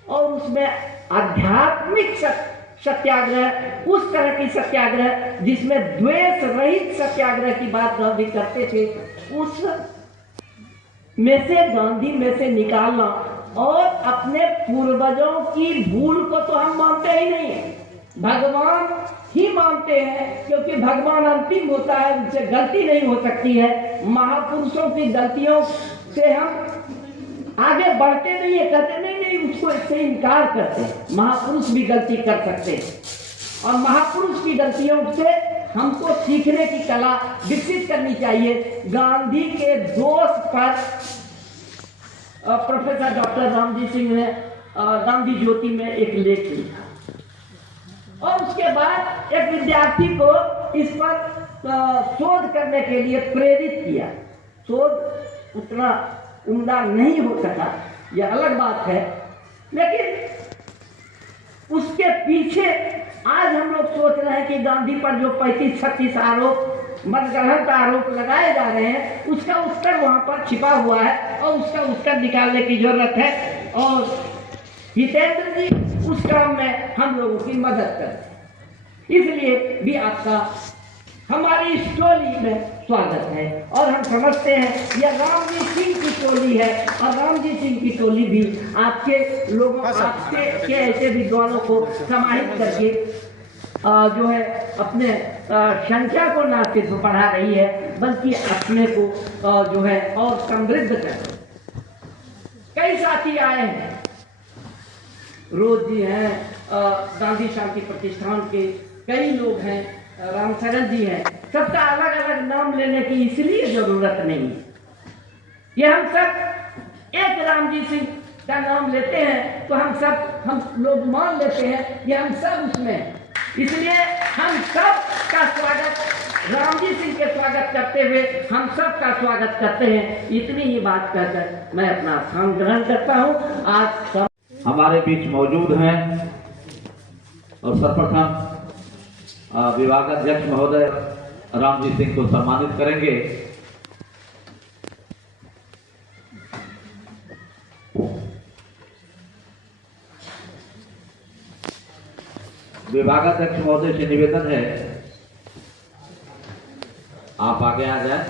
और उसमें आध्यात्मिक सत्याग्रह, उस तरह की सत्याग्रह जिसमें द्वेष रहित सत्याग्रह की बात गांधी करते थे, उस में से गांधी में से निकालना। और अपने पूर्वजों की भूल को तो हम मानते ही नहीं है, भगवान ही मानते हैं, क्योंकि भगवान अंतिम होता है, उनसे गलती नहीं हो सकती है। महापुरुषों की गलतियों से हम आगे बढ़ते नहीं है, कहते नहीं उसको इससे इनकार करते हैं। महापुरुष भी गलती कर सकते हैं, और महापुरुष की गलतियों से हमको सीखने की कला विकसित करनी चाहिए। गांधी के दोष पर प्रोफेसर डॉक्टर रामजी सिंह ने गांधी ज्योति में एक लेख लिखा और उसके बाद एक विद्यार्थी को इस पर शोध करने के लिए प्रेरित किया। शोध उतना उम्दा नहीं हो सका, यह अलग बात है, लेकिन उसके पीछे आज हम लोग सोच रहे हैं कि गांधी पर जो 35-36 आरोप, मतग्रहण का आरोप लगाए जा रहे हैं, उसका उत्तर वहां पर छिपा हुआ है और उसका उत्तर निकालने की जरूरत है। और हितेंद्र जी उस काम में हम लोगों की मदद करें, इसलिए भी आपका हमारी इस टोली में स्वागत है। और हम समझते हैं यह रामजी सिंह की टोली है और रामजी सिंह की टोली भी आपके लोगों, आपके ऐसे विद्वानों को समाहित करके जो है अपने संख्या को ना सिर्फ बढ़ा रही है बल्कि अपने को जो है और समृद्ध कर रही है। कई साथी आए हैं, रोज जी हैं, गांधी शांति प्रतिष्ठान के कई लोग हैं, रामशरण जी हैं, सबका अलग अलग नाम लेने की इसलिए जरूरत नहीं है। ये हम सब एक रामजी सिंह का नाम लेते हैं तो हम लोग मान लेते हैं ये हम सब उसमें हैं। इसलिए हम सब का स्वागत, रामजी सिंह के स्वागत करते हुए हम सब का स्वागत करते हैं। इतनी ही बात कहकर मैं अपना स्थान ग्रहण करता हूँ। आज सब हमारे बीच मौजूद हैं और सर्वप्रथम विभागाध्यक्ष महोदय रामजी सिंह को सम्मानित करेंगे। विभागाध्यक्ष महोदय से निवेदन है आप आगे आ जाए।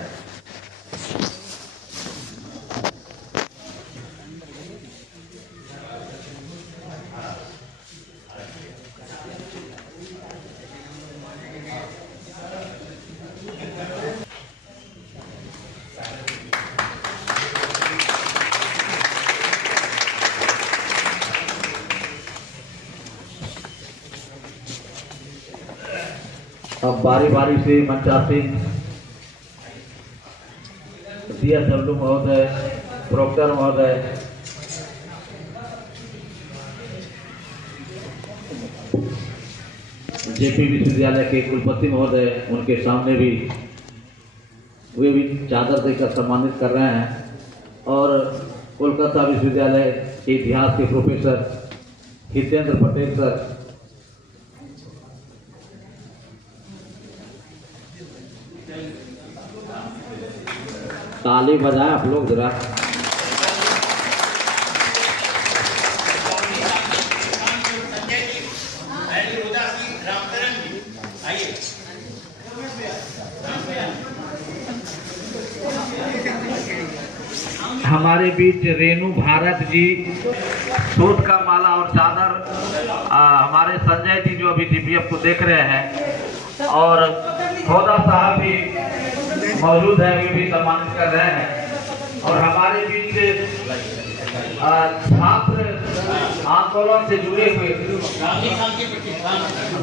अब बारी बारी से मंचासीन DSW महोदय, प्रोक्टर महोदय, JP विश्वविद्यालय के कुलपति महोदय, उनके सामने भी वे भी चादर देकर सम्मानित कर रहे हैं। और कोलकाता विश्वविद्यालय के इतिहास के प्रोफेसर हितेंद्र पटेल सर, ताली बजाएं आप लोग जरा। हमारे बीच रेणु भारत जी, सूत का माला और चादर हमारे संजय जी जो अभी DPF को देख रहे हैं, और खोदा साहब भी मौजूद है, वे भी सम्मानित कर रहे हैं। और हमारे बीच छात्र आंदोलन से जुड़े हुए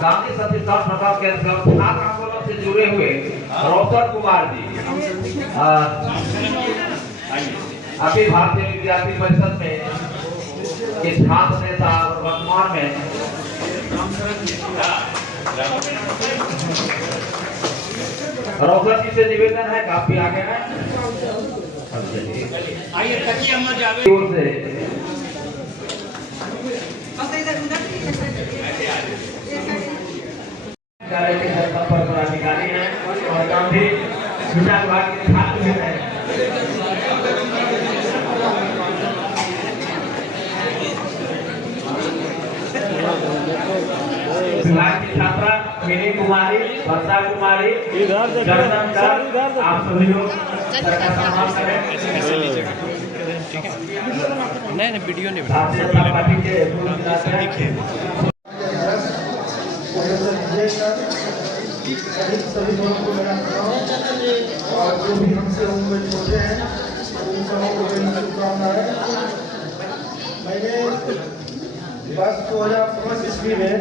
गांधी प्रतिष्ठान प्रताप के छात्र आंदोलन से जुड़े हुए रोशन कुमार जी, अखिल भारतीय विद्यार्थी परिषद में के छात्र नेता और वर्तमान में रोशन जी से निवेदन है काफी आगे है। आइए संपर्क पदाधिकारी हैं और गांधी विचार विभाग के छात्र हैं। विभाग की छात्रा मिनी कुमारी, वर्षा कुमारी, आप सभी लोग सम्मान करें। नहीं वीडियो नहीं पार्टी के सभी लोगों को मेरा प्रणाम, और जो भी हमसे उम्र छोटे हैं उन सबों को मेरी शुभकामनाएं। मैंने वर्ष 2005 ईस्वी में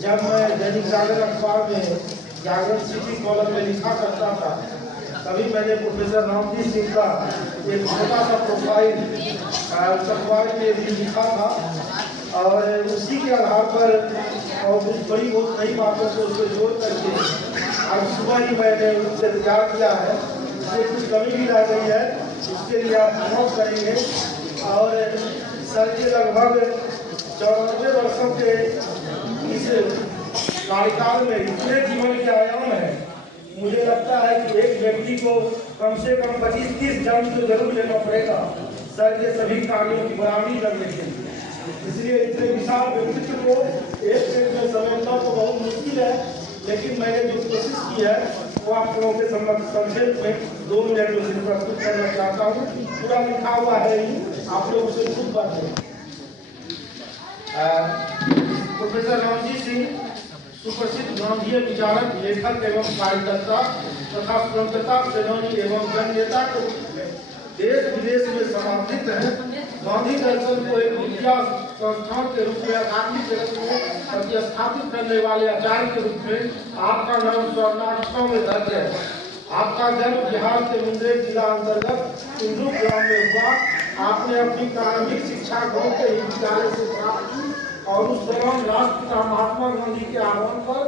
जब मैं दैनिक जागरण अखबार में जागरण सिटी कॉलम में लिखा करता था, तभी मैंने प्रोफेसर रामजी सिंह का एक छोटा सा प्रोफाइल अखबार के लिए लिखा था और उसी के आधार पर और कुछ बड़ी बहुत नई बातों को उसको जोड़ करके आज सुबह ही मैंने उससे तैयार किया है। इसमें कुछ कमी भी रह गई है, उसके लिए आप नोट करेंगे। और सर के लगभग 94 वर्षों के इस कार्यकाल में इतने जीवन के आयाम है, मुझे लगता है कि एक व्यक्ति को कम से कम 25-30 जन्म तो जरूर लेना पड़ेगा सर के सभी कार्यों की बराबरी करने के लिए। इसलिए इतने विशाल व्यक्तित्व को एक मिनट में समेटना तो बहुत मुश्किल है, लेकिन मैंने जो कोशिश की है वो आप लोगों के संक्षेप में 2 मिनट में प्रस्तुत करना चाहता हूँ। पूरा लिखा हुआ है ही, आप लोग उसे खुद पढ़ें। प्रोफेसर रामजी सिंह सुप्रसिद्ध गांधीय विचारक, लेखक एवं कार्यकर्ता तथा स्वतंत्रता सेनानी एवं जननेता के रूप में देश विदेश में समर्थित है। गांधी दर्शन को एक विद्या संस्थान के रूप में आध्यात्मिक जगत में प्रतिस्थापित करने वाले आचार्य के रूप में आपका नाम स्वर्णाक्षरों में दर्ज है। आपका जन्म बिहार के मुंगेर जिला अंतर्गत सिंधु ग्राम में हुआ। आपने अपनी प्रारंभिक शिक्षा गाँव के ही विद्यालय से प्राप्त की और उस दौरान राष्ट्रपिता महात्मा गांधी के आह्वान पर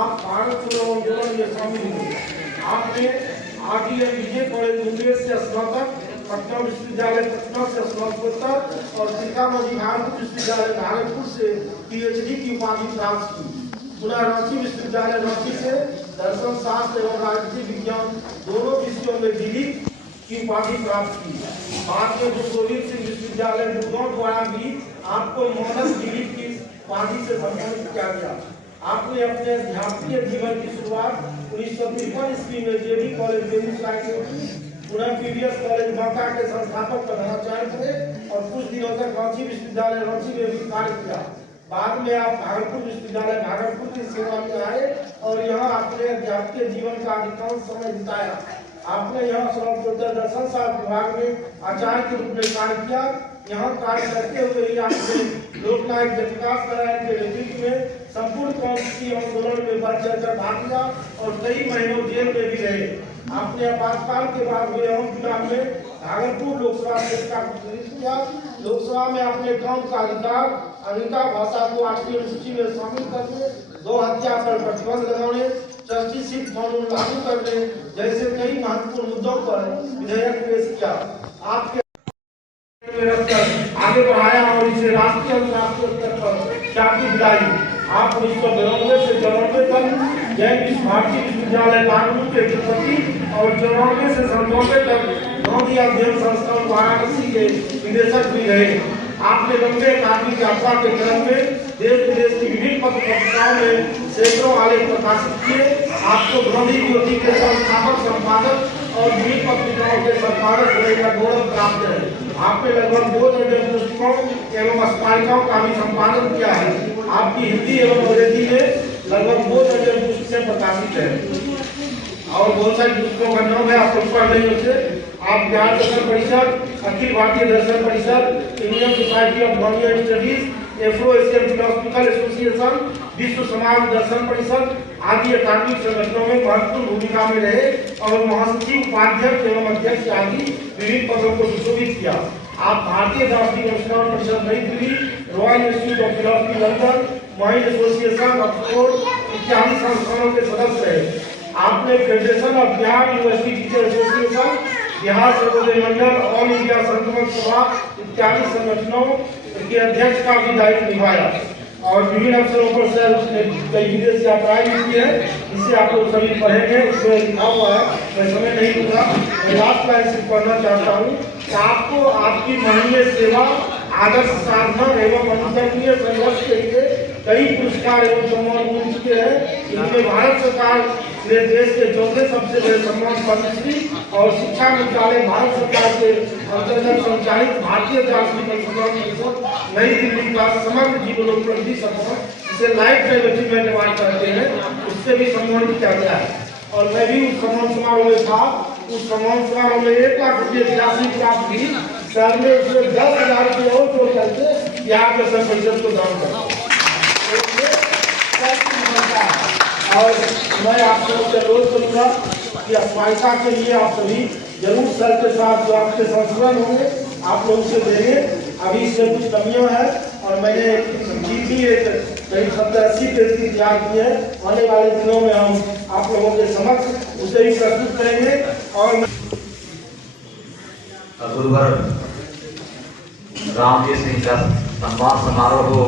आप भारत छोड़ो आंदोलन में शामिल हुए। आपने RDM विजय कॉलेज मुंगेर से स्नातक, पटना विश्वविद्यालय पटना से स्नातकोत्तर और सीतामढ़ी भारत विश्वविद्यालय भागलपुर से PhD की उपाधि प्राप्त की। पुनः रांची विश्वविद्यालय रांची से दर्शन शास्त्र एवं राजनीति विज्ञान दोनों विषयों में डिग्री की उपाधि प्राप्त की। बाद में गुरु गोविंद सिंह विश्वविद्यालय गुड़गांव द्वारा भी आपको मानस डिग्री की उपाधि से सम्मानित किया गया। आपने अपने अध्यापकीय जीवन की शुरुआत 1953 ईस्वी में JD कॉलेज बेगूसराय से की। पुनः PVS कॉलेज बांका के संस्थापक प्रधानाचार्य थे और कुछ दिनों तक रांची विश्वविद्यालय रांची में भी कार्य किया। बाद में आप भागलपुर विश्वविद्यालय भागलपुर की सेवा में आए और यहाँ अपने अध्यापकीय जीवन का अधिकांश समय बिताया। आपने यहाँ स्नातकोत्तर दर्शन शास्त्र विभाग में आचार्य के रूप में कार्य किया। यहाँ कार्य करते हुए ही आपने लोकनायक जयप्रकाश नारायण के नेतृत्व में संपूर्ण कांग्रेसी आंदोलन में बढ़ चढ़कर भाग लिया और कई महीनों जेल में भी रहे। आपने आपातकाल के बाद हुए आम चुनाव में भागलपुर लोकसभा सीट का प्रतिनिधित्व किया। लोकसभा में आपने गांव का अधिकार, अंगिका भाषा को राष्ट्रीय अनुसूची में शामिल करने, गौ हत्या पर प्रतिबंध लगाने, ट्रस्टीशिप कानून लागू करने जैसे कई महत्वपूर्ण मुद्दों पर विधेयक पेश किया। आपके आगे बढ़ाया और इसे राष्ट्रीय अंतर्राष्ट्रीय स्तर पर ख्याति दिलाई। आप 1992 से 94 तक जैन भारतीय विश्वविद्यालय कानून के कुलपति और 94 से 97 तक गांधी अध्ययन संस्थान वाराणसी के निदेशक भी रहे। आपने लंबे अकादमिक यात्रा के क्रम में देश विदेश की विभिन्न पत्रिकाओं में सैकड़ों आलेख प्रकाशित किए। आपको गांधी ज्योति के संस्थापक संपादक और विभिन्न पत्रिकाओं के संपादक होने का गौरव प्राप्त है। आपने लगभग 2 दर्जन पुस्तकों एवं स्मारिकाओं का भी संपादन किया है। आपकी हिंदी एवं अंग्रेजी में लगभग 2 दर्जन पुस्तकें प्रकाशित है और बहुत सारी पुस्तकों का नाम है, आपको पढ़ लेंगे उसे। आप बिहार दर्शन परिषद, अखिल भारतीय दर्शन परिषद, Indian society of government studies, Afro Asian philosophical association, विश्व समाज दर्शन परिषद आदि अकादमिक संगठनों में महत्वपूर्ण भूमिका में रहे और महासचिव, उपाध्यक्ष एवं अध्यक्ष आदि विभिन्न पदों को सुशोभित किया। आप भारतीय दार्शनिक अनुसंधान परिषद नई Delhi, royal institute of philosophy London, mind association Oxford इत्यादि संस्थानों के सदस्य रहे। आपने federation of Bihar university teacher association, Bihar Sarvodaya Mandal, all India Santmat सभा इत्यादि संगठनों के अध्यक्ष का भी दायित्व निभाया और विभिन्न अवसरों पर सर उसने कई विदेश यात्राएं की है। इसे आप लोग सभी पढ़ेंगे, उसमें लिखा हुआ है, मैं समय नहीं दूंगा। मैं लास्ट लाइन से पढ़ना चाहता हूँ कि आपको आपकी महनीय सेवा, आदर्श साधना एवं अनुकरणीय संघर्ष के लिए कई पुरस्कार एवं सम्मान मिल चुके हैं। इनमें भारत सरकार ने देश के 4थे सबसे बड़े सम्मान पद्मश्री और शिक्षा मंत्रालय भारत सरकार के अंतर्गत संचालित भारतीय दार्शनिक अनुसंधान परिषद नई दिल्ली का समग्र जीवनोपलब्धि सम्मान, जिसे लाइफ टाइम अचीवमेंट अवार्ड कहते हैं, उससे भी सम्मानित किया गया है। और मैं भी उस सम्मान समारोह में था। उस सम्मान समारोह में 1 लाख रुपये की राशि प्राप्त की। सर ने उसमें 10,000 रुपये और जोड़ करके बिहार दर्शन परिषद को दान कर और मैं आप सबसे अनुरोध करूँगा कि अस्मायिका के लिए आप सभी जरूर सर के साथ जो आपके संशोधन होंगे आप लोग उसे देंगे। अभी इसमें कुछ कमियां हैं और मैंने भी एक करीब 70-80 पेज की तैयार की है। आने वाले दिनों में हम आप लोगों के समक्ष उसे भी प्रस्तुत करेंगे। और गुरुवर राम जी सिंह का सम्मान समारोह हो।